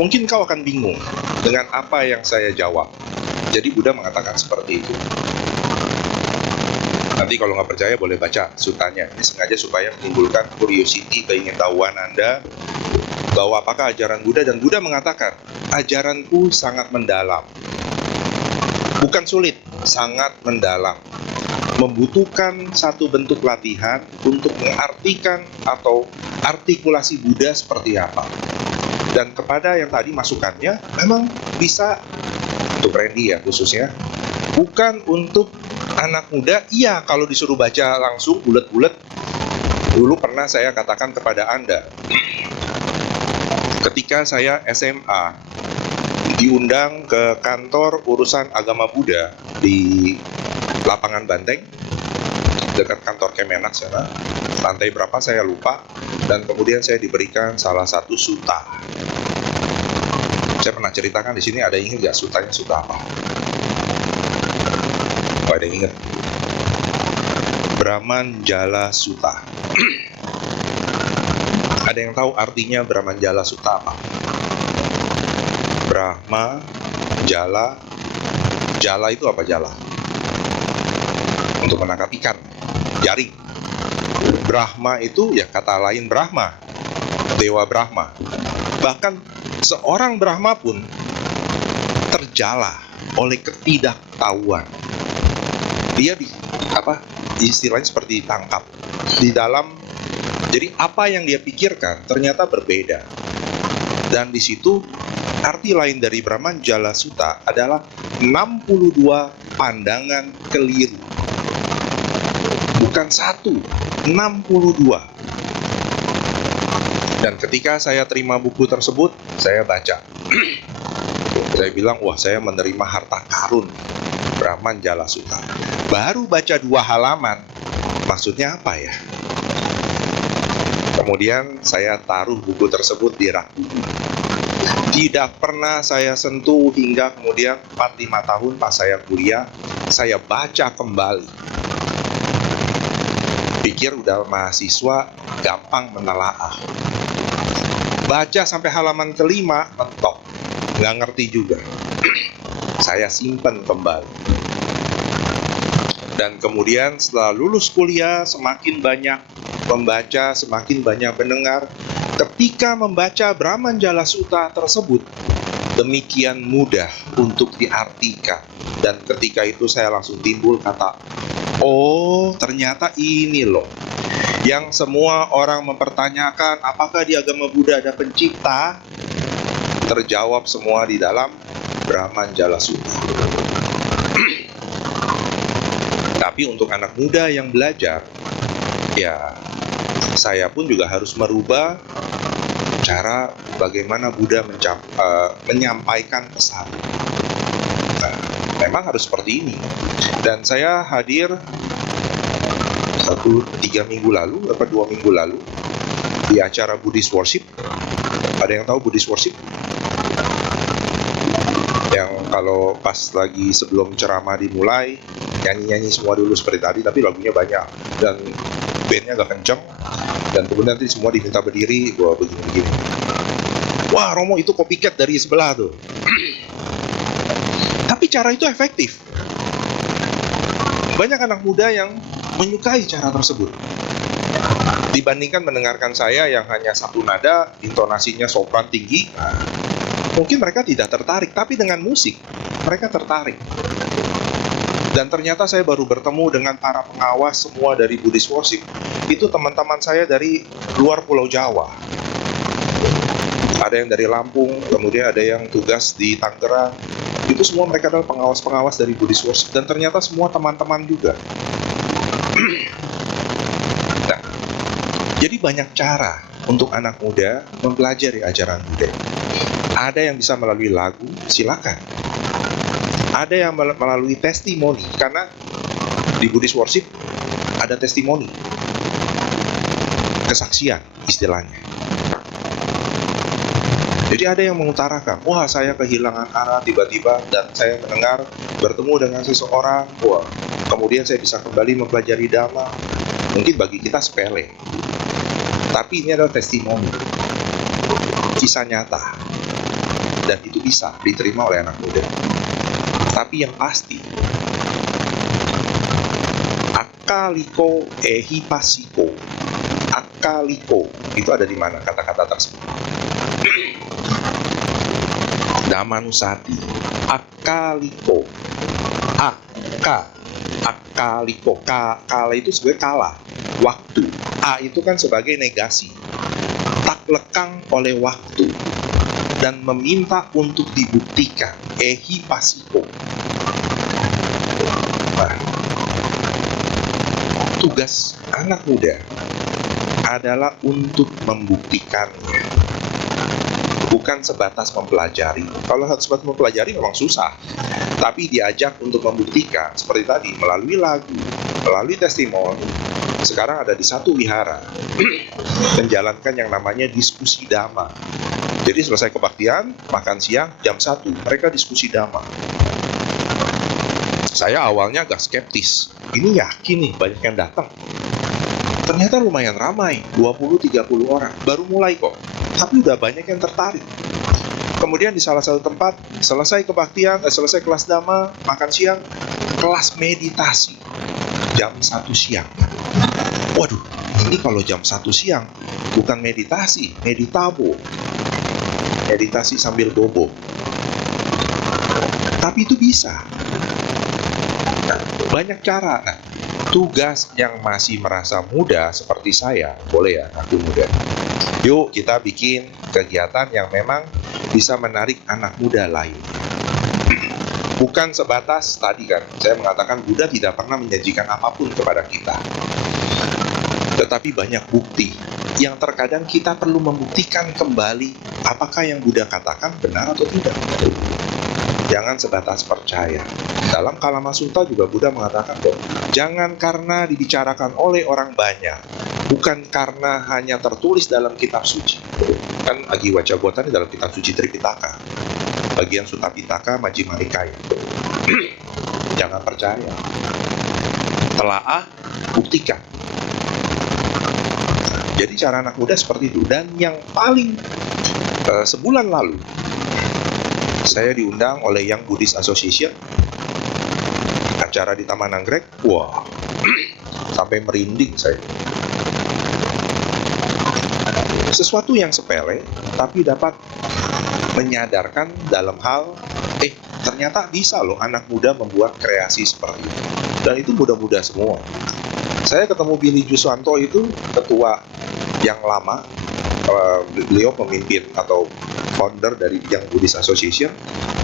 mungkin kau akan bingung dengan apa yang saya jawab. Jadi Buddha mengatakan seperti itu. Nanti kalau nggak percaya boleh baca sutanya. Ini sengaja supaya menimbulkan curiosity, keingintahuan Anda bahwa apakah ajaran Buddha. Dan Buddha mengatakan, ajaranku sangat mendalam. Bukan sulit, sangat mendalam. Membutuhkan satu bentuk latihan untuk mengartikan atau artikulasi Buddha seperti apa. Dan kepada yang tadi masukannya, memang bisa untuk Randy ya khususnya, bukan untuk anak muda. Iya, kalau disuruh baca langsung bulet-bulet, dulu pernah saya katakan kepada Anda, ketika saya SMA diundang ke kantor urusan agama Buddha di lapangan Banteng dekat kantor Kemenak sana, lantai berapa saya lupa, dan kemudian saya diberikan salah satu suta. Saya pernah ceritakan di sini, ada yang ingat nggak sutanya suta apa? Oh, ada yang ingat? Brahman Jala Sutta. Ada yang tahu artinya Brahman Jala Sutta apa? Brahma Jala, Jala itu apa jala? Untuk menangkap ikan, jaring. Brahma itu ya kata lain Brahma, Dewa Brahma. Bahkan seorang Brahma pun terjala oleh ketidaktahuan. Dia istilahnya seperti ditangkap di dalam. Jadi apa yang dia pikirkan ternyata berbeda. Dan di situ arti lain dari Brahman Jala Sutta adalah 62 pandangan keliru. Bukan satu, 62. Dan ketika saya terima buku tersebut, saya baca. Saya bilang, wah, saya menerima harta karun Brahman Jala Sutta. Baru baca 2 halaman, maksudnya apa ya? Kemudian saya taruh buku tersebut di rak buku. Tidak pernah saya sentuh hingga kemudian 4-5 tahun pas saya kuliah, saya baca kembali. Pikir udah mahasiswa, gampang menelaah. Baca sampai halaman kelima, mentok. Nggak ngerti juga. Saya simpan kembali. Dan kemudian setelah lulus kuliah, semakin banyak membaca, semakin banyak mendengar. Ketika membaca Brahman Jala Sutta tersebut, demikian mudah untuk diartikan. Dan ketika itu saya langsung timbul kata, oh, ternyata ini loh yang semua orang mempertanyakan, apakah di agama Buddha ada pencipta? Terjawab semua di dalam Brahman Jala Sutta. Tapi untuk anak muda yang belajar, ya saya pun juga harus merubah cara bagaimana Buddha menyampaikan pesan. Nah, memang harus seperti ini. Dan saya hadir 3 minggu lalu, 2 minggu lalu di acara Buddhist Worship. Ada yang tahu Buddhist Worship? Yang kalau pas lagi sebelum ceramah dimulai, nyanyi-nyanyi semua dulu seperti tadi, tapi lagunya banyak dan bandnya agak kenceng, dan kemudian nanti semua diminta berdiri, wah begini-begini. Wah, Romo itu copycat dari sebelah tuh. Tapi cara itu efektif. Banyak anak muda yang menyukai cara tersebut dibandingkan mendengarkan saya yang hanya satu nada, intonasinya sopran tinggi. Mungkin mereka tidak tertarik, tapi dengan musik mereka tertarik. Dan ternyata saya baru bertemu dengan para pengawas semua dari Buddhist Worship. Itu teman-teman saya dari luar Pulau Jawa. Ada yang dari Lampung, kemudian ada yang tugas di Tangerang. Itu semua mereka adalah pengawas-pengawas dari Buddhist Worship. Dan ternyata semua teman-teman juga. Nah, jadi banyak cara untuk anak muda mempelajari ajaran Buddha. Ada yang bisa melalui lagu, silakan. Ada yang melalui testimoni, karena di Buddhist Worship ada testimoni, kesaksian istilahnya. Jadi ada yang mengutarakan, wah saya kehilangan arah tiba-tiba dan saya mendengar bertemu dengan seseorang, wah kemudian saya bisa kembali mempelajari Dhamma. Mungkin bagi kita sepele, tapi ini adalah testimoni, kisah nyata, dan itu bisa diterima oleh anak muda. Tapi yang pasti, akaliko ehipasiko. Akaliko itu ada di mana kata-kata tersebut? Damanusati. Akaliko. Akaliko. Kala itu sebagai kala, waktu. A itu kan sebagai negasi. Tak lekang oleh waktu dan meminta untuk dibuktikan. Ehipasiko. Nah, tugas anak muda adalah untuk membuktikannya, bukan sebatas mempelajari. Kalau sebatas mempelajari memang susah, tapi diajak untuk membuktikan seperti tadi, melalui lagu, melalui testimoni. Sekarang ada di satu wihara menjalankan yang namanya diskusi dhamma. Jadi selesai kebaktian, makan siang jam 1, mereka diskusi dhamma. Saya awalnya agak skeptis, ini yakin nih banyak yang datang. Ternyata lumayan ramai, 20-30 orang, baru mulai kok, tapi udah banyak yang tertarik. Kemudian di salah satu tempat, selesai kebaktian, selesai kelas dhamma, makan siang, kelas meditasi, jam 1 siang. Waduh, ini kalau jam 1 siang, bukan meditasi, meditabo. Meditasi sambil bobo. Tapi itu bisa. Nah, banyak cara. Nah, tugas yang masih merasa muda seperti saya, boleh ya, aku muda. Yuk kita bikin kegiatan yang memang bisa menarik anak muda lain. Bukan sebatas tadi kan, saya mengatakan Buddha tidak pernah menjanjikan apapun kepada kita. Tetapi banyak bukti yang terkadang kita perlu membuktikan kembali apakah yang Buddha katakan benar atau tidak. Jangan sebatas percaya. Dalam Kalama Sutta juga Buddha mengatakan, jangan karena dibicarakan oleh orang banyak, bukan karena hanya tertulis dalam kitab suci. Kan Agi Waca Gota ini dalam kitab suci Tripitaka, bagian Sutta Pitaka Majjhima Nikaya. Jangan percaya. Telaah, buktikan. Jadi cara anak muda seperti itu. Dan yang paling sebulan lalu saya diundang oleh Young Buddhist Association, acara di Taman Anggrek. Wah, sampai merinding saya. Sesuatu yang sepele tapi dapat menyadarkan dalam hal ternyata bisa loh anak muda membuat kreasi seperti itu. Dan itu muda-muda semua. Saya ketemu Billy Juswanto, itu ketua yang lama, beliau pemimpin atau founder dari Young Buddhist Association,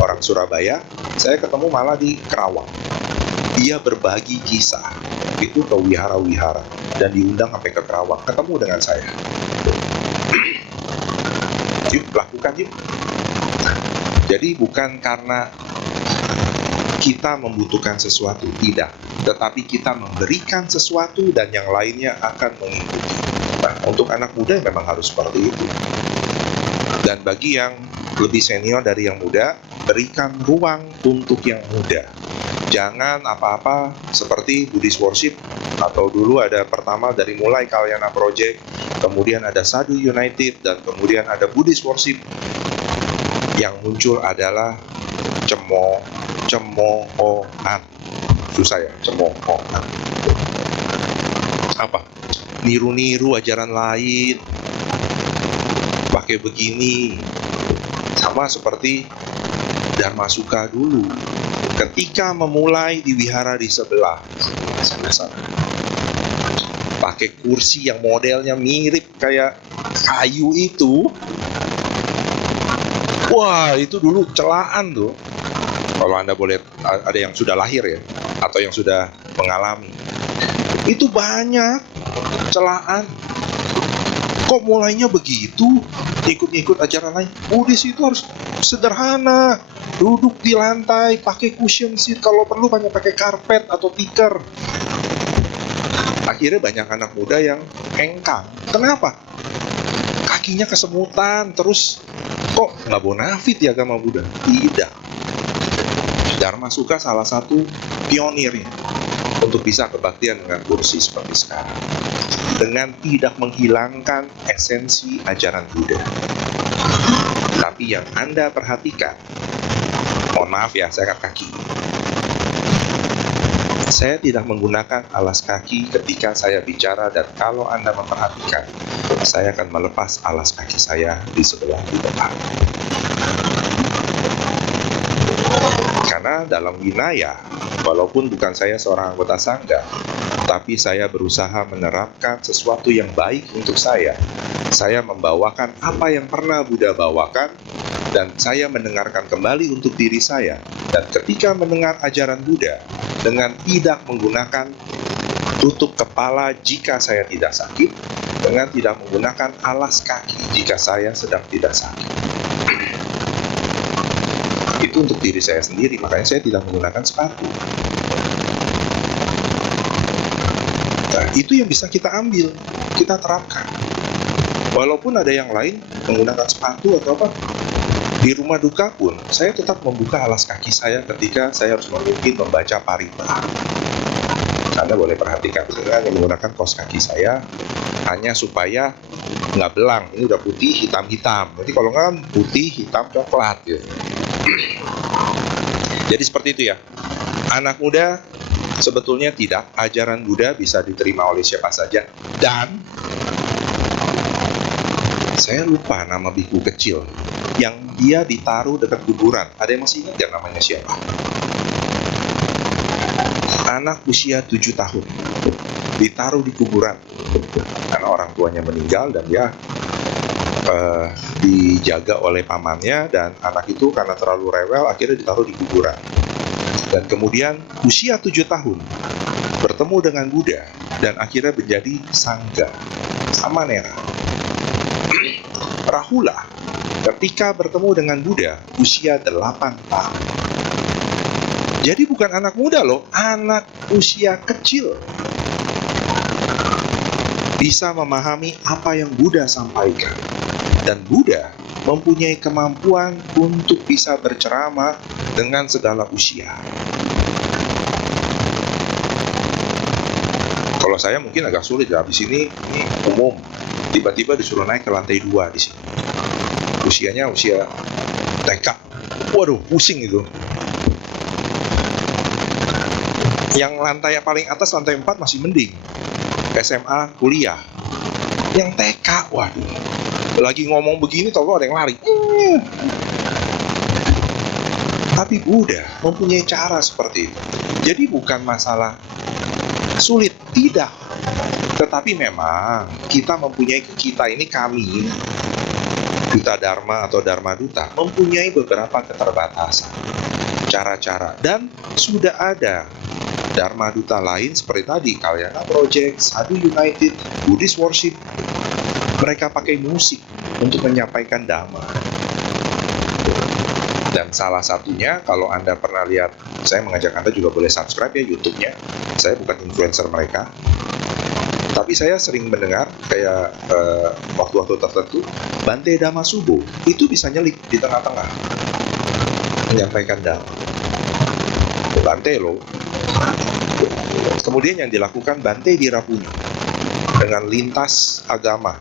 orang Surabaya. Saya ketemu malah di Kerawang. Dia berbagi kisah itu ke wihara-wihara dan diundang sampai ke Kerawang, ketemu dengan saya. Yuk lakukan yuk. Jadi bukan karena kita membutuhkan sesuatu, tidak, tetapi kita memberikan sesuatu dan yang lainnya akan mengikuti. Nah, untuk anak muda memang harus seperti itu. Dan bagi yang lebih senior dari yang muda, berikan ruang untuk yang muda. Jangan apa-apa seperti Buddhist Worship, atau dulu ada pertama dari mulai Kalyana Project, kemudian ada Sadhu United, dan kemudian ada Buddhist Worship. Yang muncul adalah cemoohan. Susah ya, cemoohan. Apa? Niru-niru ajaran lain, pakai begini. Sama seperti Dharma Sukha dulu, ketika memulai di wihara di sebelah sana, pakai kursi yang modelnya mirip kayak kayu itu. Wah, itu dulu celaan tuh. Kalau Anda boleh, ada yang sudah lahir ya, atau yang sudah mengalami, itu banyak celaan. Kok mulainya begitu? Ikut-ikut ajaran lain. Buddhis itu harus sederhana, duduk di lantai, pakai cushion seat, kalau perlu banyak pakai karpet atau tikar. Akhirnya banyak anak muda yang hengkang. Kenapa? Kakinya kesemutan, terus kok nggak bonafit ya agama Buddha? Tidak. Dharma Sukha salah satu pionirnya untuk bisa kebaktian dengan kursi seperti sekarang, dengan tidak menghilangkan esensi ajaran Buddha. Tapi yang Anda perhatikan, mohon maaf ya, saya angkat kaki. Saya tidak menggunakan alas kaki ketika saya bicara, dan kalau Anda memperhatikan, saya akan melepas alas kaki saya di sebelah di depan. Karena dalam winaya, walaupun bukan saya seorang anggota sangga, tapi saya berusaha menerapkan sesuatu yang baik untuk saya. Saya membawakan apa yang pernah Buddha bawakan, dan saya mendengarkan kembali untuk diri saya. Dan ketika mendengar ajaran Buddha, dengan tidak menggunakan tutup kepala jika saya tidak sakit, dengan tidak menggunakan alas kaki jika saya sedang tidak sakit. Itu untuk diri saya sendiri, makanya saya tidak menggunakan sepatu. Nah, itu yang bisa kita ambil, kita terapkan. Walaupun ada yang lain menggunakan sepatu atau apa, di rumah duka pun saya tetap membuka alas kaki saya ketika saya harus memimpin membaca parita. Anda boleh perhatikan, saya hanya menggunakan kaos kaki saya hanya supaya nggak belang. Ini udah putih, hitam-hitam. Nanti kalau nggak putih, hitam, coklat gitu. Jadi seperti itu ya. Anak muda, sebetulnya tidak, ajaran Buddha bisa diterima oleh siapa saja. Dan saya lupa nama biku kecil yang dia ditaruh dekat kuburan. Ada yang masih ingat ya namanya siapa? Anak usia 7 tahun ditaruh di kuburan karena orang tuanya meninggal, dan dia dijaga oleh pamannya, dan anak itu karena terlalu rewel akhirnya ditaruh di kuburan. Dan kemudian usia 7 tahun bertemu dengan Buddha dan akhirnya menjadi sangga. Samanera. Rahula ketika bertemu dengan Buddha usia 8 tahun. Jadi bukan anak muda loh, anak usia kecil bisa memahami apa yang Buddha sampaikan. Dan Buddha mempunyai kemampuan untuk bisa berceramah dengan segala usia. Kalau saya mungkin agak sulit ya, habis ini umum, tiba-tiba disuruh naik ke lantai 2 di sini. Usianya usia TK. Waduh, pusing itu. Yang lantai paling atas, lantai 4 masih mending. SMA, kuliah. Yang TK, waduh. Lagi ngomong begini, tahu ada yang lari. Tapi Buddha mempunyai cara seperti itu. Jadi bukan masalah sulit, tidak. Tetapi memang kita mempunyai, kami, Duta Dharma atau Dharma Duta, mempunyai beberapa keterbatasan, cara-cara. Dan sudah ada Dharma Duta lain seperti tadi, Kalyana Project, Sadhu United, Buddhist Worship. Mereka pakai musik untuk menyampaikan Dhamma. Dan salah satunya, kalau Anda pernah lihat, saya mengajak Anda juga boleh subscribe ya YouTube-nya. Saya bukan influencer mereka, tapi saya sering mendengar kayak waktu-waktu tertentu, Bante Dhamma Subo itu bisa nyelip di tengah-tengah menyampaikan Dhamma. Bante loh. Kemudian yang dilakukan Bante Dirapunyo dengan lintas agama.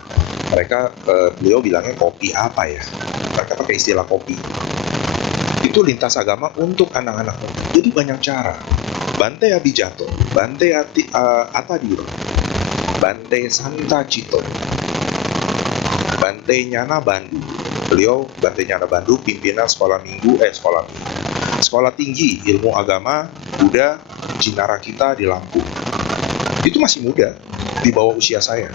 Mereka, beliau bilangnya kopi apa ya? Mereka pakai istilah kopi. Itu lintas agama untuk anak-anak muda. Jadi banyak cara. Bante Abijato, Bante Atadiro, Bante Santa Cito, Bante Nyana Bandu. Beliau Bante Nyana Bandu pimpinan sekolah tinggi ilmu agama Buddha Jinarakita di Lampung. Itu masih muda, di bawah usia saya.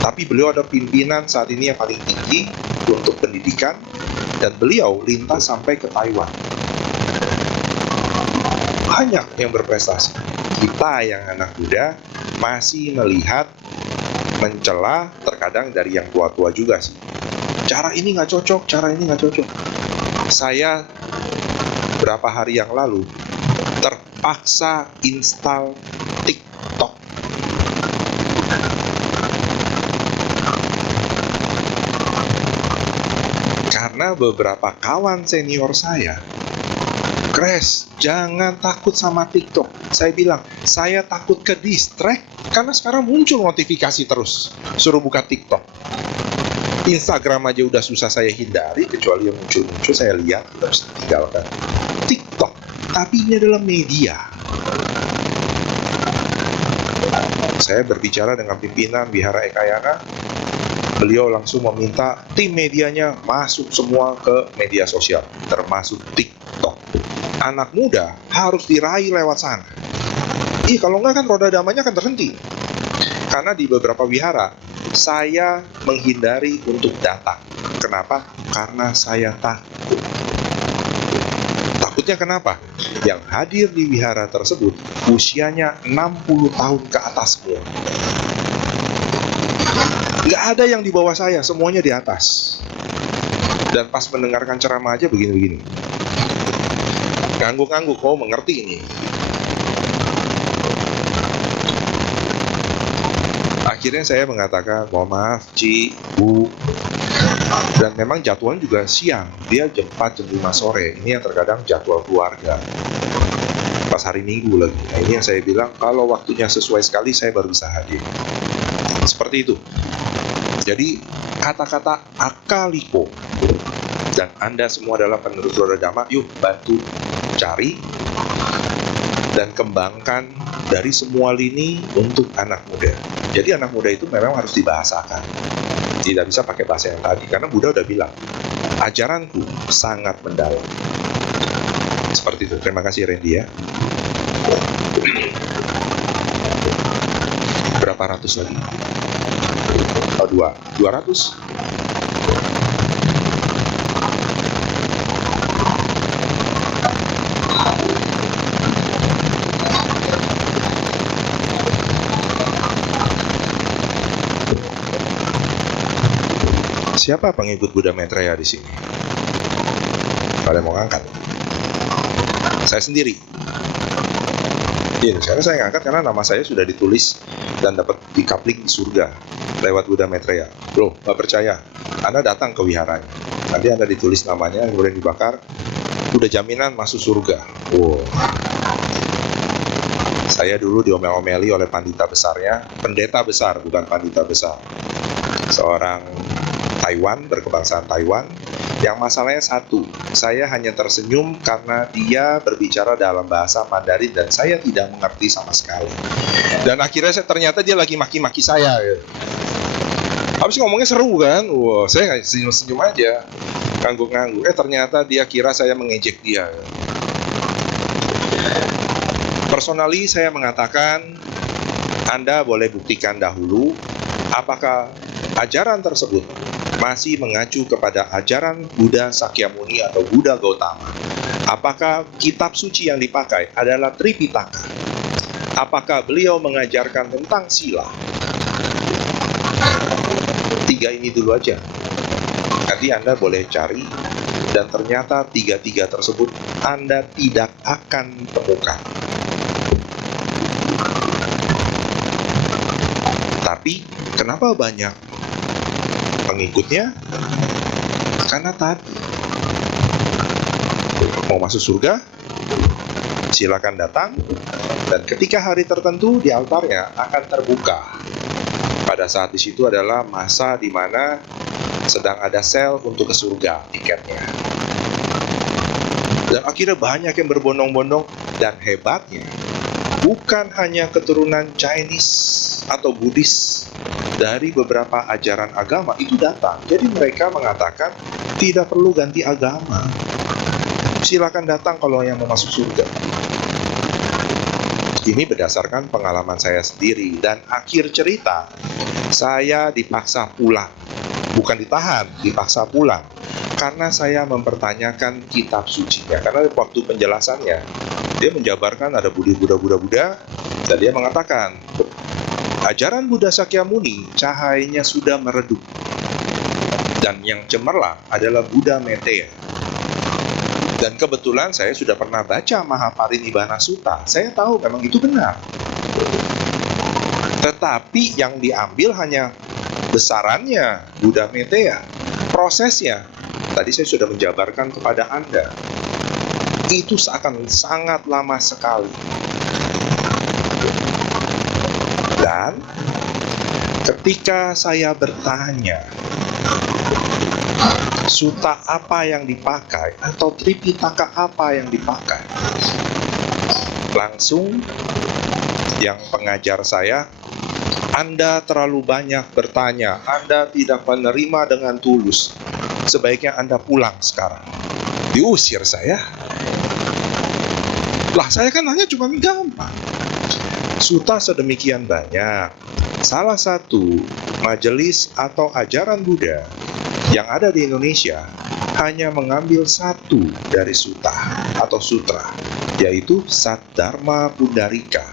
Tapi beliau ada pimpinan saat ini yang paling tinggi untuk pendidikan, dan beliau lintas sampai ke Taiwan. Banyak yang berprestasi. Kita yang anak muda masih melihat, mencela, terkadang dari yang tua-tua juga sih. Cara ini nggak cocok, cara ini nggak cocok. Saya berapa hari yang lalu terpaksa install TikTok. Karena beberapa kawan senior saya, Crash, jangan takut sama TikTok. Saya bilang, saya takut ke distract karena sekarang muncul notifikasi terus, suruh buka TikTok. Instagram aja udah susah saya hindari, kecuali yang muncul-muncul saya lihat, terus tinggalkan. TikTok, tapi ini adalah media. Saya berbicara dengan pimpinan Wihara Ekayana. Beliau langsung meminta tim medianya masuk semua ke media sosial, termasuk TikTok. Anak muda harus diraih lewat sana. Kalau nggak kan roda damainya akan terhenti. Karena di beberapa wihara, saya menghindari untuk datang. Kenapa? Karena saya takut. Takutnya kenapa? Yang hadir di wihara tersebut usianya 60 tahun ke atas semua. Nggak ada yang di bawah saya, semuanya di atas. Dan pas mendengarkan ceramah aja begini-begini. Ngangguk-ngangguk, oh mengerti ini. Akhirnya saya mengatakan, mohon maaf, Ci, Bu. Dan memang jadwalnya juga siang. Dia jam 4, jam 5 sore. Ini yang terkadang jadwal keluarga. Pas hari Minggu lagi. Nah, ini yang saya bilang, kalau waktunya sesuai sekali, saya baru bisa hadir. Seperti itu. Jadi, kata-kata akaliko. Dan Anda semua adalah penerus roda dhamma, yuk bantu cari dan kembangkan dari semua lini untuk anak muda. Jadi anak muda itu memang harus dibahasakan. Tidak bisa pakai bahasa yang tadi, karena Buddha udah bilang, ajaranku sangat mendalam. Seperti itu. Terima kasih Randy ya. Berapa ratus lagi? Oh, 200. Siapa pengikut Buddha Maitreya di sini? Kalian mau ngangkat? Saya sendiri. Sekarang saya ngangkat karena nama saya sudah ditulis dan dapat dikapling di surga lewat Buddha Maitreya. Loh, nggak percaya? Anda datang ke wiharanya. Nanti Anda ditulis namanya, kemudian dibakar. Udah jaminan masuk surga. Wow. Saya dulu diomel-omeli oleh pandita besarnya, pendeta besar, bukan pandita besar. Seorang Taiwan, berkebangsaan Taiwan, yang masalahnya satu, saya hanya tersenyum karena dia berbicara dalam bahasa Mandarin dan saya tidak mengerti sama sekali. Dan akhirnya ternyata dia lagi maki-maki saya gitu. Habis ngomongnya seru kan, wah, saya nggak senyum-senyum aja, ngangguk-ngangguk. Ternyata dia kira saya mengejek dia. Personally saya mengatakan, Anda boleh buktikan dahulu apakah ajaran tersebut masih mengacu kepada ajaran Buddha Sakyamuni atau Buddha Gautama. Apakah kitab suci yang dipakai adalah Tripitaka? Apakah beliau mengajarkan tentang sila? 3 ini dulu aja. Nanti Anda boleh cari, dan ternyata 3 tersebut Anda tidak akan temukan. Tapi kenapa banyak pengikutnya? Karena tadi mau masuk surga, silakan datang, dan ketika hari tertentu di altarnya akan terbuka. Pada saat di situ adalah masa di mana sedang ada sale untuk ke surga tiketnya. Dan akhirnya banyak yang berbondong-bondong, dan hebatnya bukan hanya keturunan Chinese atau Buddhis, dari beberapa ajaran agama itu datang. Jadi mereka mengatakan tidak perlu ganti agama. Silakan datang kalau yang mau masuk surga. Ini berdasarkan pengalaman saya sendiri, dan akhir cerita saya dipaksa pulang. Bukan ditahan, dipaksa pulang. Karena saya mempertanyakan kitab sucinya. Karena waktu penjelasannya dia menjabarkan ada Buddha, dan dia mengatakan ajaran Buddha Sakyamuni cahayanya sudah meredup, dan yang cemerlang adalah Buddha Maitreya. Dan kebetulan saya sudah pernah baca Mahaparinibbana Sutta. Saya tahu memang itu benar. Tetapi yang diambil hanya besarannya Buddha Maitreya. Prosesnya, tadi saya sudah menjabarkan kepada Anda, itu akan sangat lama sekali. Dan ketika saya bertanya, Sutta apa yang dipakai atau Tripitaka apa yang dipakai, langsung yang pengajar saya Anda terlalu banyak bertanya, Anda tidak menerima dengan tulus. Sebaiknya Anda pulang sekarang. Diusir saya. Lah, saya kan hanya cuma gampang. Suta sedemikian banyak. Salah satu majelis atau ajaran Buddha yang ada di Indonesia hanya mengambil satu dari suta atau sutra, yaitu Saddharma Pundarika.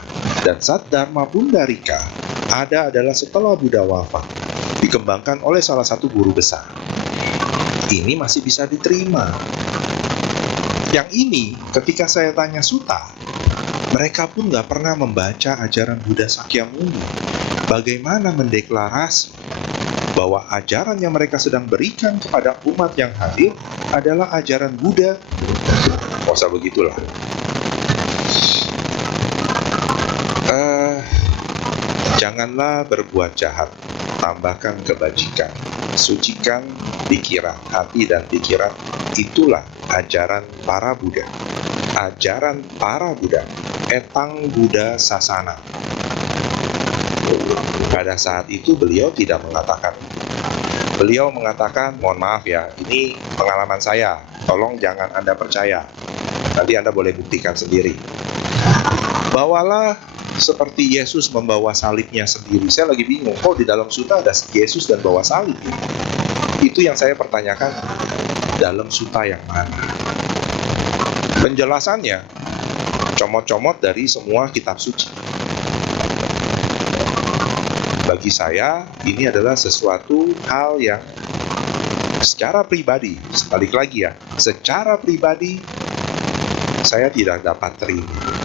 Dan Saddharma Pundarika adalah setelah Buddha wafat, dikembangkan oleh salah satu guru besar. Ini masih bisa diterima. Yang ini, ketika saya tanya suta, mereka pun nggak pernah membaca ajaran Buddha Sakyamuni. Bagaimana mendeklarasi bahwa ajaran yang mereka sedang berikan kepada umat yang hadir adalah ajaran Buddha? Nggak usah begitulah. Janganlah berbuat jahat, tambahkan kebajikan, sucikan pikiran, hati dan pikiran. Itulah ajaran para Buddha. Ajaran para Buddha, Etang Buddha Sasana. Pada saat itu beliau tidak mengatakan. Beliau mengatakan, mohon maaf ya, ini pengalaman saya, tolong jangan Anda percaya. Nanti Anda boleh buktikan sendiri. Bawalah seperti Yesus membawa salibnya sendiri. Saya lagi bingung, kok di dalam suta ada Yesus dan bawa salib? Itu yang saya pertanyakan, dalam suta yang mana? Penjelasannya comot-comot dari semua kitab suci. Bagi saya, ini adalah sesuatu hal yang secara pribadi, balik lagi ya, secara pribadi saya tidak dapat terima.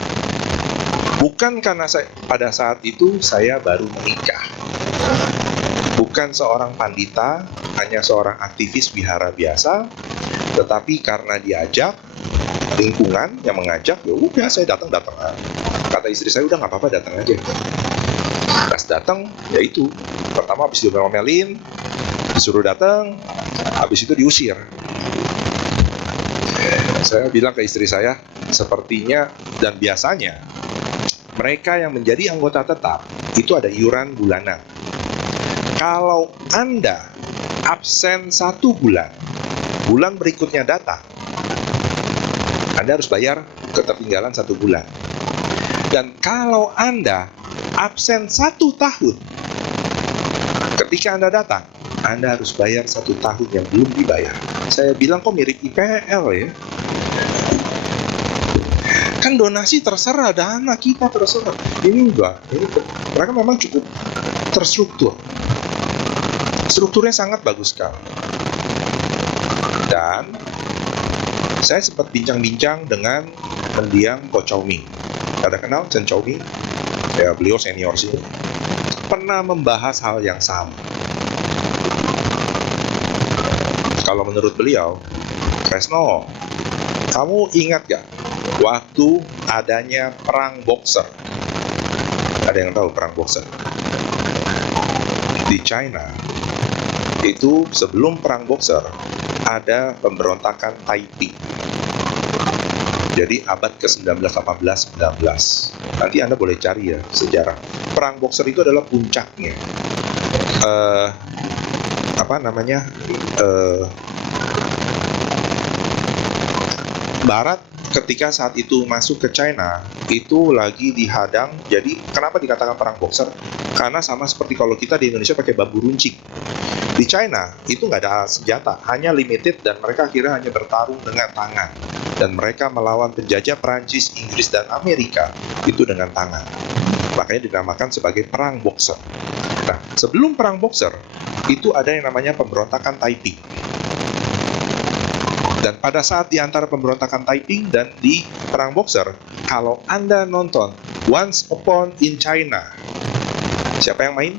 Bukan karena pada saat itu saya baru menikah. Bukan seorang pandita, hanya seorang aktivis wihara biasa, tetapi karena diajak, lingkungan yang mengajak, ya udah saya datang. Kata istri saya, udah nggak apa-apa, datang aja. Pas datang, ya itu. Pertama habis diomelin, disuruh datang, habis itu diusir. Saya bilang ke istri saya, sepertinya dan biasanya mereka yang menjadi anggota tetap itu ada iuran bulanan. Kalau Anda absen 1 bulan, bulan berikutnya datang, Anda harus bayar ketertinggalan 1 bulan. Dan kalau Anda absen 1 tahun, ketika Anda datang, Anda harus bayar 1 tahun yang belum dibayar. Saya bilang, kok mirip IPL ya? Kan donasi terserah, dana kita terserah. Ini enggak. Mereka memang cukup terstruktur. Strukturnya sangat bagus sekali. Dan saya sempat bincang-bincang dengan mendiang Ko Chow Ming. Ada kenal Chen Chow Ming? Ya, beliau senior sini. Pernah membahas hal yang sama. Kalau menurut beliau, Kresno, kamu ingat gak waktu adanya perang Boxer? Ada yang tahu perang Boxer? Di China, itu sebelum perang Boxer, ada pemberontakan Taiping. Jadi abad ke-19, 18, 19. Nanti Anda boleh cari ya sejarah. Perang Boxer itu adalah puncaknya. Barat ketika saat itu masuk ke China, itu lagi dihadang. Jadi kenapa dikatakan perang Boxer? Karena sama seperti kalau kita di Indonesia pakai bambu runcing. Di China itu nggak ada senjata, hanya limited, dan mereka akhirnya hanya bertarung dengan tangan. Dan mereka melawan penjajah Perancis, Inggris, dan Amerika itu dengan tangan. Makanya dinamakan sebagai perang Boxer. Nah, sebelum perang Boxer, itu ada yang namanya pemberontakan Taiping. Dan pada saat di antara pemberontakan Taiping dan di perang Boxer, kalau Anda nonton Once Upon in China, siapa yang main?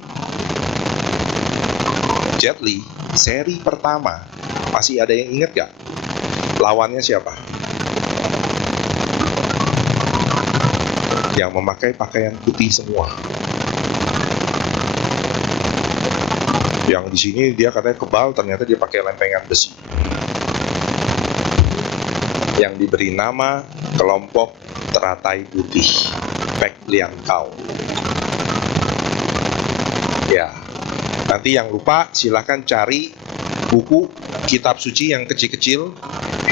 Jet Li, seri pertama. Masih ada yang ingat gak? Lawannya siapa? Yang memakai pakaian putih semua. Yang di sini dia katanya kebal, ternyata dia pakai lempengan besi. Yang diberi nama kelompok teratai putih, Pek Liang Kau. Ya, nanti yang lupa silakan cari buku kitab suci yang kecil-kecil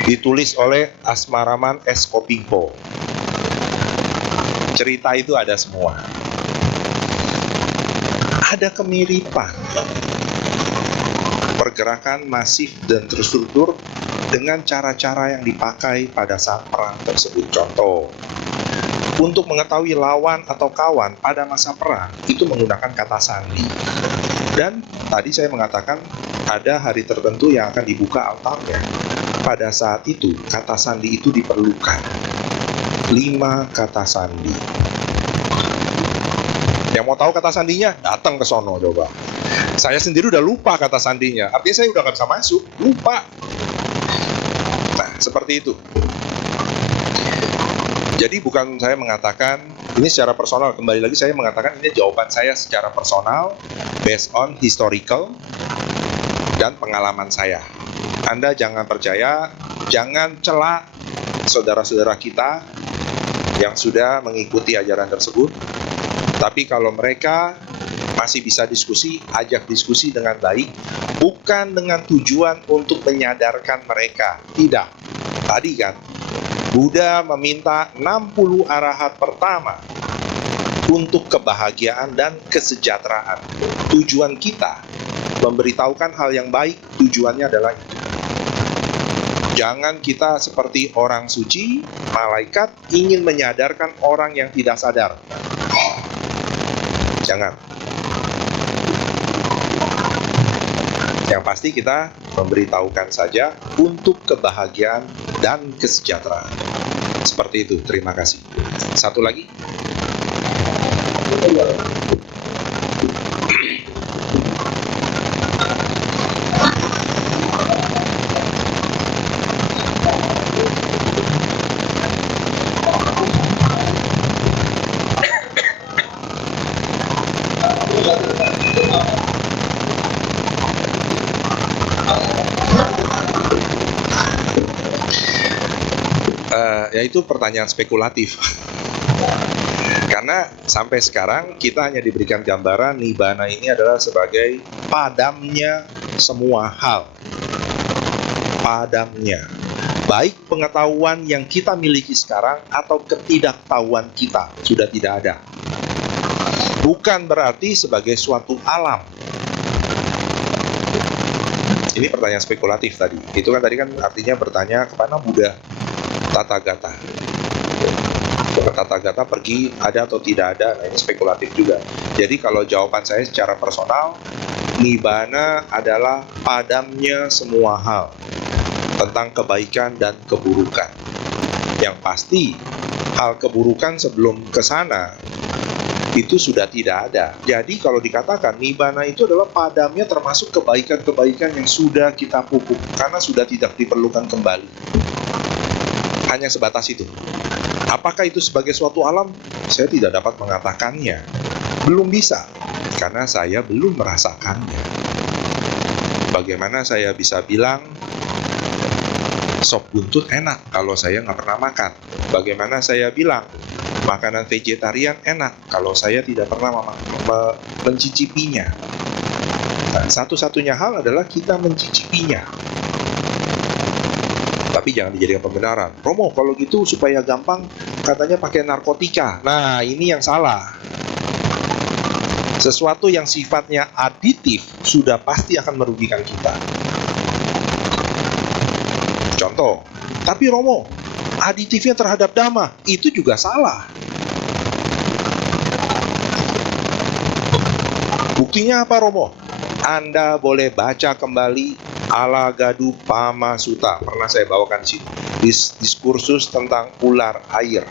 ditulis oleh Asmaraman S. Kopingpo. Cerita itu ada semua. Ada kemiripan pergerakan masif dan terstruktur dengan cara-cara yang dipakai pada saat perang tersebut. Contoh, untuk mengetahui lawan atau kawan pada masa perang itu menggunakan kata sandi. Dan tadi saya mengatakan ada hari tertentu yang akan dibuka altarnya. Pada saat itu kata sandi itu diperlukan. 5 kata sandi. Yang mau tahu kata sandinya, datang ke sono coba. Saya sendiri udah lupa kata sandinya. Artinya saya udah gak bisa masuk, lupa. Nah, seperti itu. Jadi bukan saya mengatakan ini secara personal, kembali lagi saya mengatakan ini jawaban saya secara personal based on historical dan pengalaman saya. Anda jangan percaya, jangan cela saudara-saudara kita yang sudah mengikuti ajaran tersebut. Tapi kalau mereka masih bisa diskusi, ajak diskusi dengan baik, bukan dengan tujuan untuk menyadarkan mereka. Tidak. Tadi kan Buddha meminta 60 arahat pertama untuk kebahagiaan dan kesejahteraan. Tujuan kita memberitahukan hal yang baik, tujuannya adalah itu. Jangan kita seperti orang suci, malaikat ingin menyadarkan orang yang tidak sadar. Jangan. Yang pasti kita memberitahukan saja untuk kebahagiaan dan kesejahteraan. Seperti itu, terima kasih. Satu lagi. Yaitu pertanyaan spekulatif. Karena sampai sekarang kita hanya diberikan gambaran Nibbana ini adalah sebagai padamnya semua hal. Padamnya. Baik pengetahuan yang kita miliki sekarang atau ketidaktahuan kita sudah tidak ada. Bukan berarti sebagai suatu alam. Ini pertanyaan spekulatif tadi. Itu kan tadi kan artinya bertanya kepada Buddha Tathagata. Tathagata pergi ada atau tidak ada, nah ini spekulatif juga. Jadi kalau jawaban saya secara personal, Nibbana adalah padamnya semua hal tentang kebaikan dan keburukan. Yang pasti hal keburukan sebelum ke sana itu sudah tidak ada. Jadi kalau dikatakan Nibbana itu adalah padamnya termasuk kebaikan-kebaikan yang sudah kita pupuk karena sudah tidak diperlukan kembali. Hanya sebatas itu. Apakah itu sebagai suatu alam? Saya tidak dapat mengatakannya. Belum bisa, karena saya belum merasakannya. Bagaimana saya bisa bilang sop buntut enak kalau saya nggak pernah makan? Bagaimana saya bilang makanan vegetarian enak kalau saya tidak pernah mencicipinya? Nah, satu-satunya hal adalah kita mencicipinya. Tapi jangan dijadikan pembenaran. Romo, kalau gitu supaya gampang, katanya pakai narkotika. Nah, ini yang salah. Sesuatu yang sifatnya aditif sudah pasti akan merugikan kita. Contoh, tapi Romo, aditifnya terhadap dhamma, itu juga salah. Buktinya apa, Romo? Anda boleh baca kembali Alagadu-pama Sutta. Pernah saya bawakan di sini. Diskursus tentang ular air.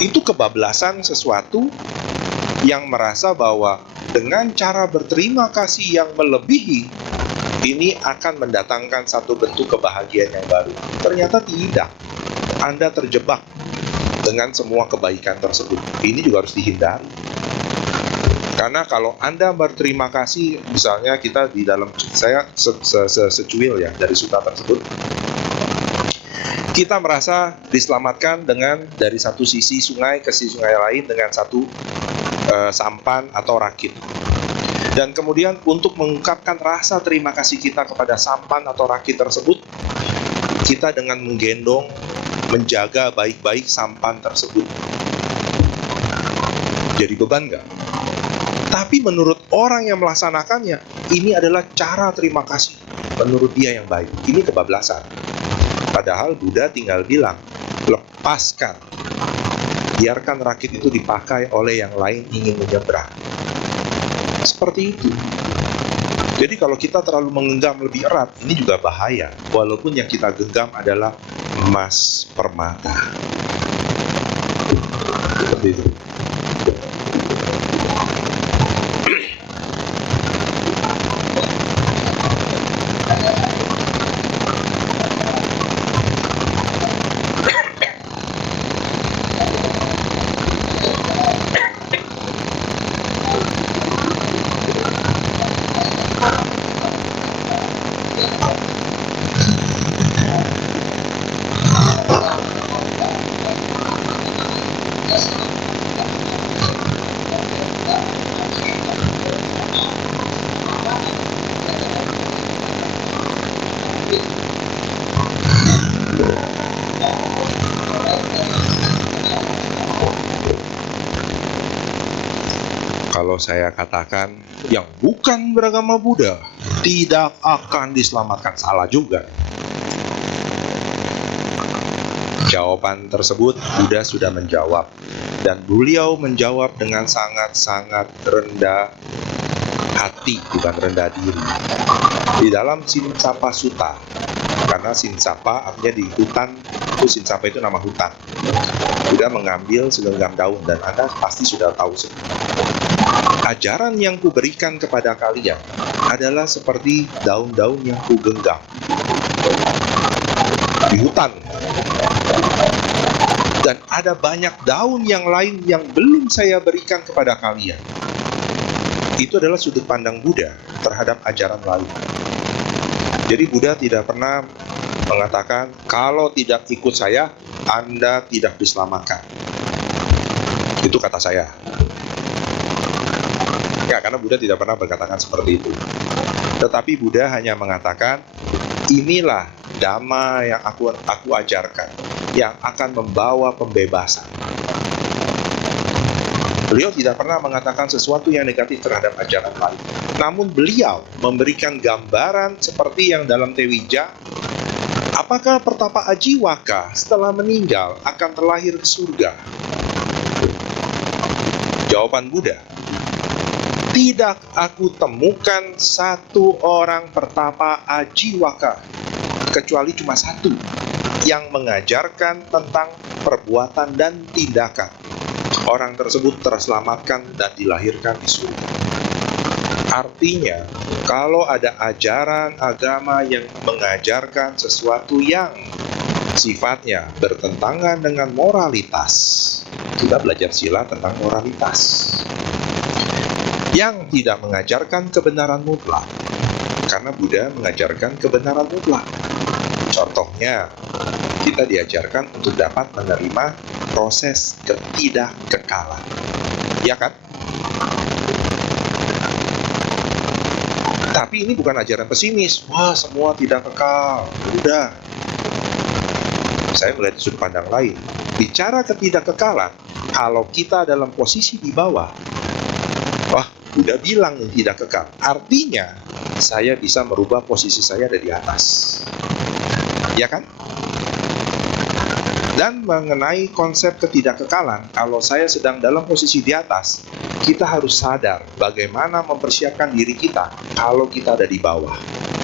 Itu kebablasan sesuatu yang merasa bahwa dengan cara berterima kasih yang melebihi, ini akan mendatangkan satu bentuk kebahagiaan yang baru. Ternyata tidak. Anda terjebak dengan semua kebaikan tersebut. Ini juga harus dihindari. Karena kalau Anda berterima kasih, misalnya kita di dalam, saya secuil ya dari sutta tersebut, kita merasa diselamatkan dengan dari satu sisi sungai ke sisi sungai lain dengan satu sampan atau rakit. Dan kemudian untuk mengungkapkan rasa terima kasih kita kepada sampan atau rakit tersebut, kita dengan menggendong, menjaga baik-baik sampan tersebut. Jadi beban nggak? Tapi menurut orang yang melaksanakannya, ini adalah cara terima kasih. Menurut dia yang baik. Ini kebablasan. Padahal Buddha tinggal bilang, lepaskan. Biarkan rakit itu dipakai oleh yang lain ingin menyeberang. Seperti itu. Jadi kalau kita terlalu menggenggam lebih erat, ini juga bahaya. Walaupun yang kita genggam adalah emas permata. Seperti itu. Kalau saya katakan yang bukan beragama Buddha tidak akan diselamatkan, salah juga. Jawaban tersebut Buddha sudah menjawab, dan beliau menjawab dengan sangat-sangat rendah hati, bukan rendah diri. Di dalam Sinsapa Sutta, karena Sinsapa artinya di hutan, itu Sinsapa itu nama hutan. Buddha mengambil segenggam daun, dan Anda pasti sudah tahu ajaran yang kuberikan kepada kalian adalah seperti daun-daun yang kugenggam di hutan. Dan ada banyak daun yang lain yang belum saya berikan kepada kalian. Itu adalah sudut pandang Buddha terhadap ajaran lain. Jadi Buddha tidak pernah mengatakan, kalau tidak ikut saya, Anda tidak diselamatkan. Itu kata saya. Ya, karena Buddha tidak pernah berkatakan seperti itu. Tetapi Buddha hanya mengatakan, inilah Dhamma yang aku ajarkan, yang akan membawa pembebasan. Beliau tidak pernah mengatakan sesuatu yang negatif terhadap ajaran lain. Namun beliau memberikan gambaran seperti yang dalam Tewija, apakah pertapa Ajiwaka setelah meninggal akan terlahir ke surga? Jawaban Buddha, tidak aku temukan satu orang pertapa Ajiwaka, kecuali cuma satu, yang mengajarkan tentang perbuatan dan tindakan. Orang tersebut terselamatkan dan dilahirkan di surga. Artinya, kalau ada ajaran agama yang mengajarkan sesuatu yang sifatnya bertentangan dengan moralitas, kita belajar sila tentang moralitas, yang tidak mengajarkan kebenaran mutlak, karena Buddha mengajarkan kebenaran mutlak. Contohnya, kita diajarkan untuk dapat menerima proses ketidakkekalan, ya kan? Tapi ini bukan ajaran pesimis. Wah, semua tidak kekal. Udah. Saya melihat sudut pandang lain. Bicara ketidakkekalan, kalau kita dalam posisi di bawah, wah, Buddha bilang yang tidak kekal. Artinya, saya bisa merubah posisi saya ada di atas. Ya kan? Dan mengenai konsep ketidakkekalan, kalau saya sedang dalam posisi di atas, kita harus sadar bagaimana mempersiapkan diri kita kalau kita ada di bawah.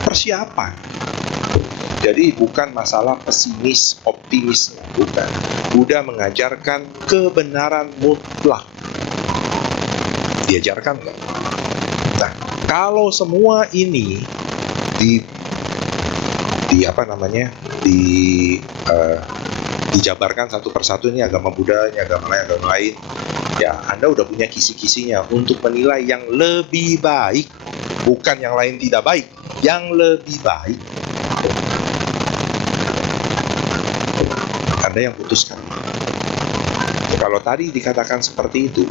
Persiapan. Jadi bukan masalah pesimis, optimis, bukan. Buddha mengajarkan kebenaran mutlak. Diajarkan nggak? Nah, kalau semua ini dijabarkan satu persatu, ini agama Buddha, ini agama lain, ya Anda udah punya kisi-kisinya untuk menilai yang lebih baik, bukan yang lain tidak baik, yang lebih baik. Anda yang putuskan. Kalau tadi dikatakan seperti itu,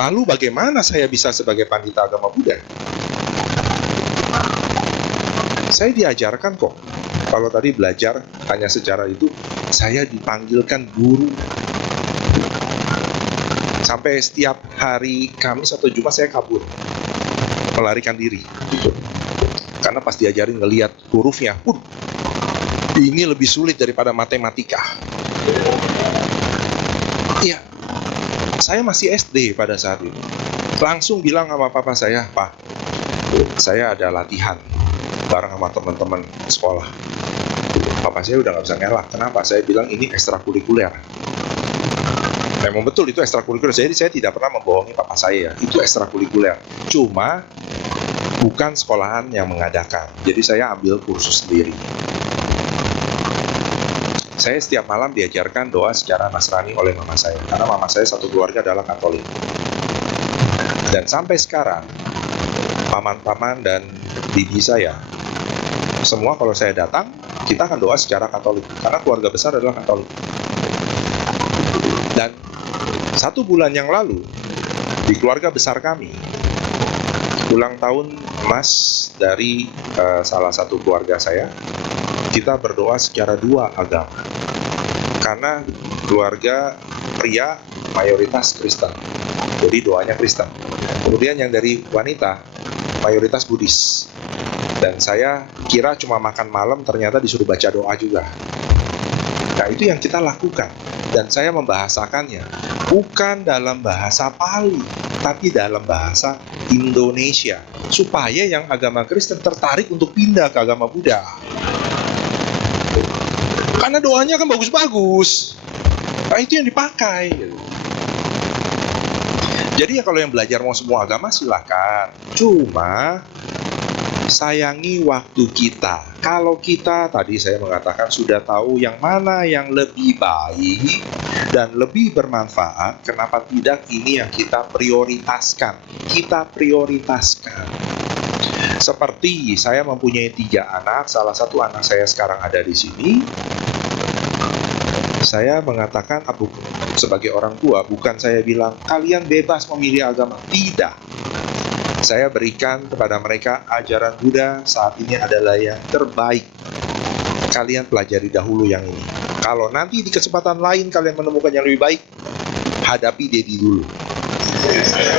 Lalu bagaimana saya bisa sebagai pandita agama Buddha? Saya diajarkan kok. Kalau tadi belajar hanya secara itu, saya dipanggilkan guru. Sampai setiap hari Kamis atau Jumat saya kabur, melarikan diri. Karena pas diajarin ngelihat hurufnya, ini lebih sulit daripada matematika. Iya, saya masih SD pada saat itu. Langsung bilang sama papa saya, Pak, saya ada latihan bareng sama teman-teman sekolah. Papa saya udah nggak bisa ngelak. Kenapa? Saya bilang ini ekstrakurikuler. Memang betul itu ekstrakurikuler. Jadi saya tidak pernah membohongi papa saya. Itu ekstrakurikuler. Cuma bukan sekolahan yang mengadakan. Jadi saya ambil kursus sendiri. Saya setiap malam diajarkan doa secara Nasrani oleh mama saya. Karena mama saya satu keluarga adalah Katolik. Dan sampai sekarang, paman-paman dan bibi saya, semua kalau saya datang, kita akan doa secara Katolik. Karena keluarga besar adalah Katolik. Dan 1 bulan yang lalu, di keluarga besar kami, ulang tahun emas dari salah satu keluarga saya, kita berdoa secara 2 agama. Karena keluarga pria mayoritas Kristen, jadi doanya Kristen. Kemudian yang dari wanita mayoritas Buddhis. Dan saya kira cuma makan malam, ternyata disuruh baca doa juga. Nah, itu yang kita lakukan. Dan saya membahasakannya bukan dalam bahasa Pali, tapi dalam bahasa Indonesia, supaya yang agama Kristen tertarik untuk pindah ke agama Buddha. Karena doanya kan bagus-bagus. Nah, itu yang dipakai. Jadi ya kalau yang belajar mau semua agama silakan. Cuma sayangi waktu kita. Kalau kita, tadi saya mengatakan, sudah tahu yang mana yang lebih baik dan lebih bermanfaat, kenapa tidak ini yang kita prioritaskan? Kita prioritaskan. Seperti saya mempunyai 3 anak, salah satu anak saya sekarang ada di sini. Saya mengatakan, sebagai orang tua, bukan saya bilang kalian bebas memilih agama. Tidak. Saya berikan kepada mereka ajaran Buddha saat ini adalah yang terbaik. Kalian pelajari dahulu yang ini. Kalau nanti di kesempatan lain kalian menemukan yang lebih baik, hadapi Dedi dulu.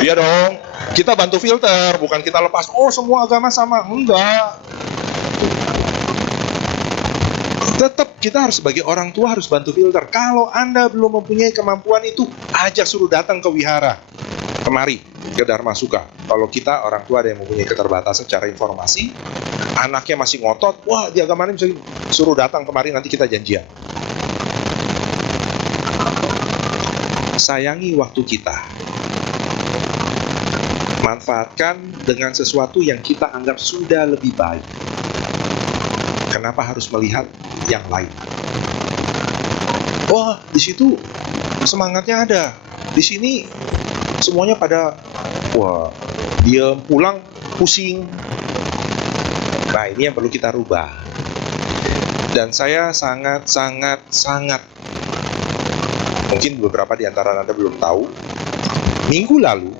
Iya dong, kita bantu filter, bukan kita lepas, oh semua agama sama. Enggak. Tetap kita harus sebagai orang tua harus bantu filter. Kalau Anda belum mempunyai kemampuan itu, ajak suruh datang ke wihara. Kemari ke Dharma Suka. Kalau kita orang tua ada yang mempunyai keterbatasan secara informasi, anaknya masih ngotot, wah di agama ini bisa suruh datang kemari, nanti kita janjian. Sayangi waktu kita. Manfaatkan dengan sesuatu yang kita anggap sudah lebih baik. Kenapa harus melihat yang lain? Wah, di situ semangatnya ada. Di sini semuanya pada dia pulang pusing. Nah, ini yang perlu kita rubah. Dan saya sangat mungkin beberapa di antara Anda belum tahu, minggu lalu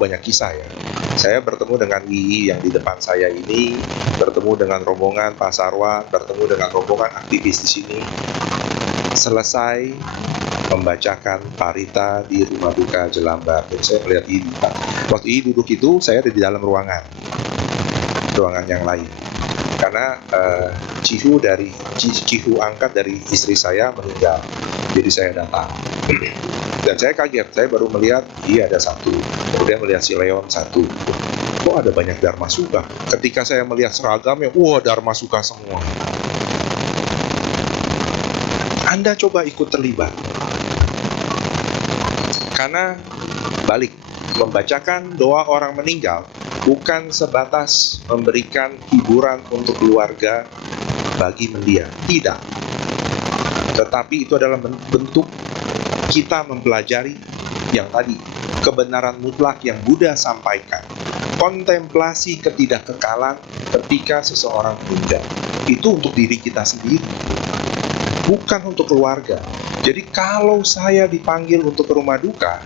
banyak kisah ya. Saya bertemu dengan Wihi yang di depan saya ini, bertemu dengan rombongan Pak Sarwan, bertemu dengan rombongan aktivis di sini. Selesai membacakan parita di rumah duka Jelambar. Dan saya melihat Wihi. Waktu Wihi duduk itu, saya ada di dalam ruangan yang lain. Karena Cihu angkat dari istri saya meninggal. Jadi saya datang. Dan saya kaget, saya baru melihat dia ada 1. Kemudian melihat si Leon 1. Kok ada banyak Dharma Suka? Ketika saya melihat seragamnya, wah Dharma Suka semua. Anda coba ikut terlibat. Karena balik, membacakan doa orang meninggal bukan sebatas memberikan hiburan untuk keluarga bagi mendiang. Tidak. Tetapi itu adalah bentuk kita mempelajari yang tadi, kebenaran mutlak yang Buddha sampaikan. Kontemplasi ketidakkekalan ketika seseorang meninggal. Itu untuk diri kita sendiri, bukan untuk keluarga. Jadi kalau saya dipanggil untuk ke rumah duka,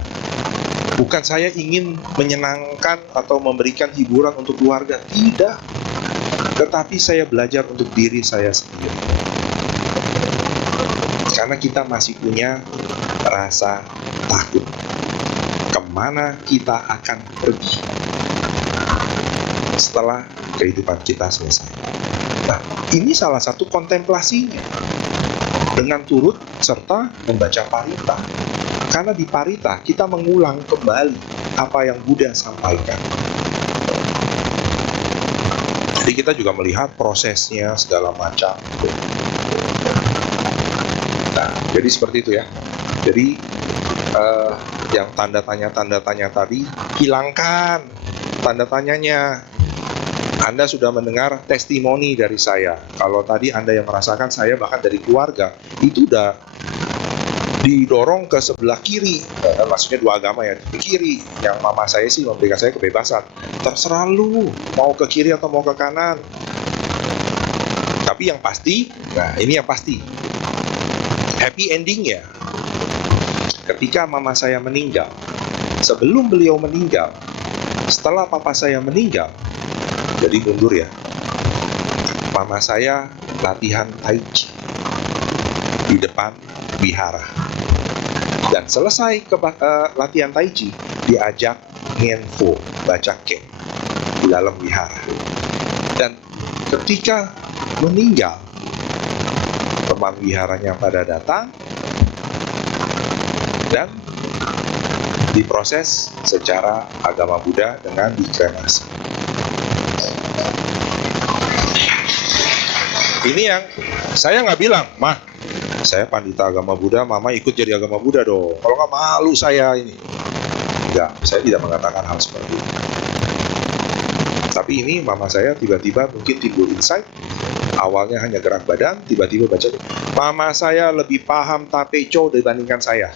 Bukan saya ingin menyenangkan atau memberikan hiburan untuk keluarga, tidak. Tetapi saya belajar untuk diri saya sendiri. Karena kita masih punya rasa takut. Kemana kita akan pergi setelah kehidupan kita selesai. Nah, ini salah satu kontemplasinya. Dengan turut serta membaca parita. Karena di parita kita mengulang kembali apa yang Buddha sampaikan. Jadi kita juga melihat prosesnya segala macam. Nah, jadi seperti itu ya. Jadi yang tanda tanya tadi, hilangkan tanda tanyanya. Anda sudah mendengar testimoni dari saya. Kalau tadi Anda yang merasakan, saya bahkan dari keluarga, itu udah didorong ke sebelah kiri. Maksudnya dua agama ya, ke kiri. Yang mama saya sih memberikan saya kebebasan. Terserah lu, mau ke kiri atau mau ke kanan. Tapi yang pasti, nah ini yang pasti, happy ending ya. Ketika mama saya meninggal, sebelum beliau meninggal, setelah papa saya meninggal, jadi mundur ya, mama saya latihan Tai Chi di depan wihara. Dan selesai latihan Tai Chi, diajak Ngenfo, baca Ken di dalam wihara. Dan ketika meninggal, teman wiharanya pada datang dan diproses secara agama Buddha dengan dikremasi. Ini yang saya nggak bilang, mah, saya pandita agama Buddha, mama ikut jadi agama Buddha dong. Kalau nggak malu saya ini. Enggak, saya tidak mengatakan hal seperti itu. Tapi ini mama saya tiba-tiba mungkin timbul insight. Awalnya hanya gerak badan, tiba-tiba baca. Mama saya lebih paham Tapecho dibandingkan saya.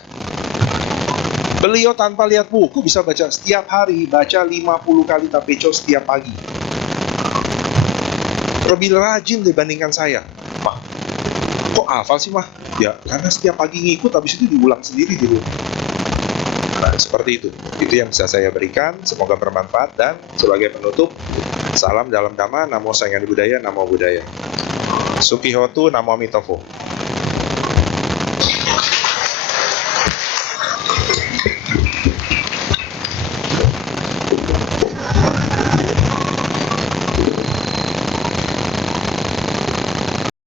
Beliau tanpa lihat buku bisa baca setiap hari, baca 50 kali Tapecho setiap pagi. Lebih rajin dibandingkan saya. Mah, kok hafal sih mah? Ya, karena setiap pagi ngikut, habis itu diulang sendiri di rumah. Nah, seperti itu. Itu yang bisa saya berikan. Semoga bermanfaat. Dan sebagai penutup, salam dalam Dhamma, Namo Sanghyang Buddhaya, Namo Buddhaya. Sukihotu, Namo Mitofo.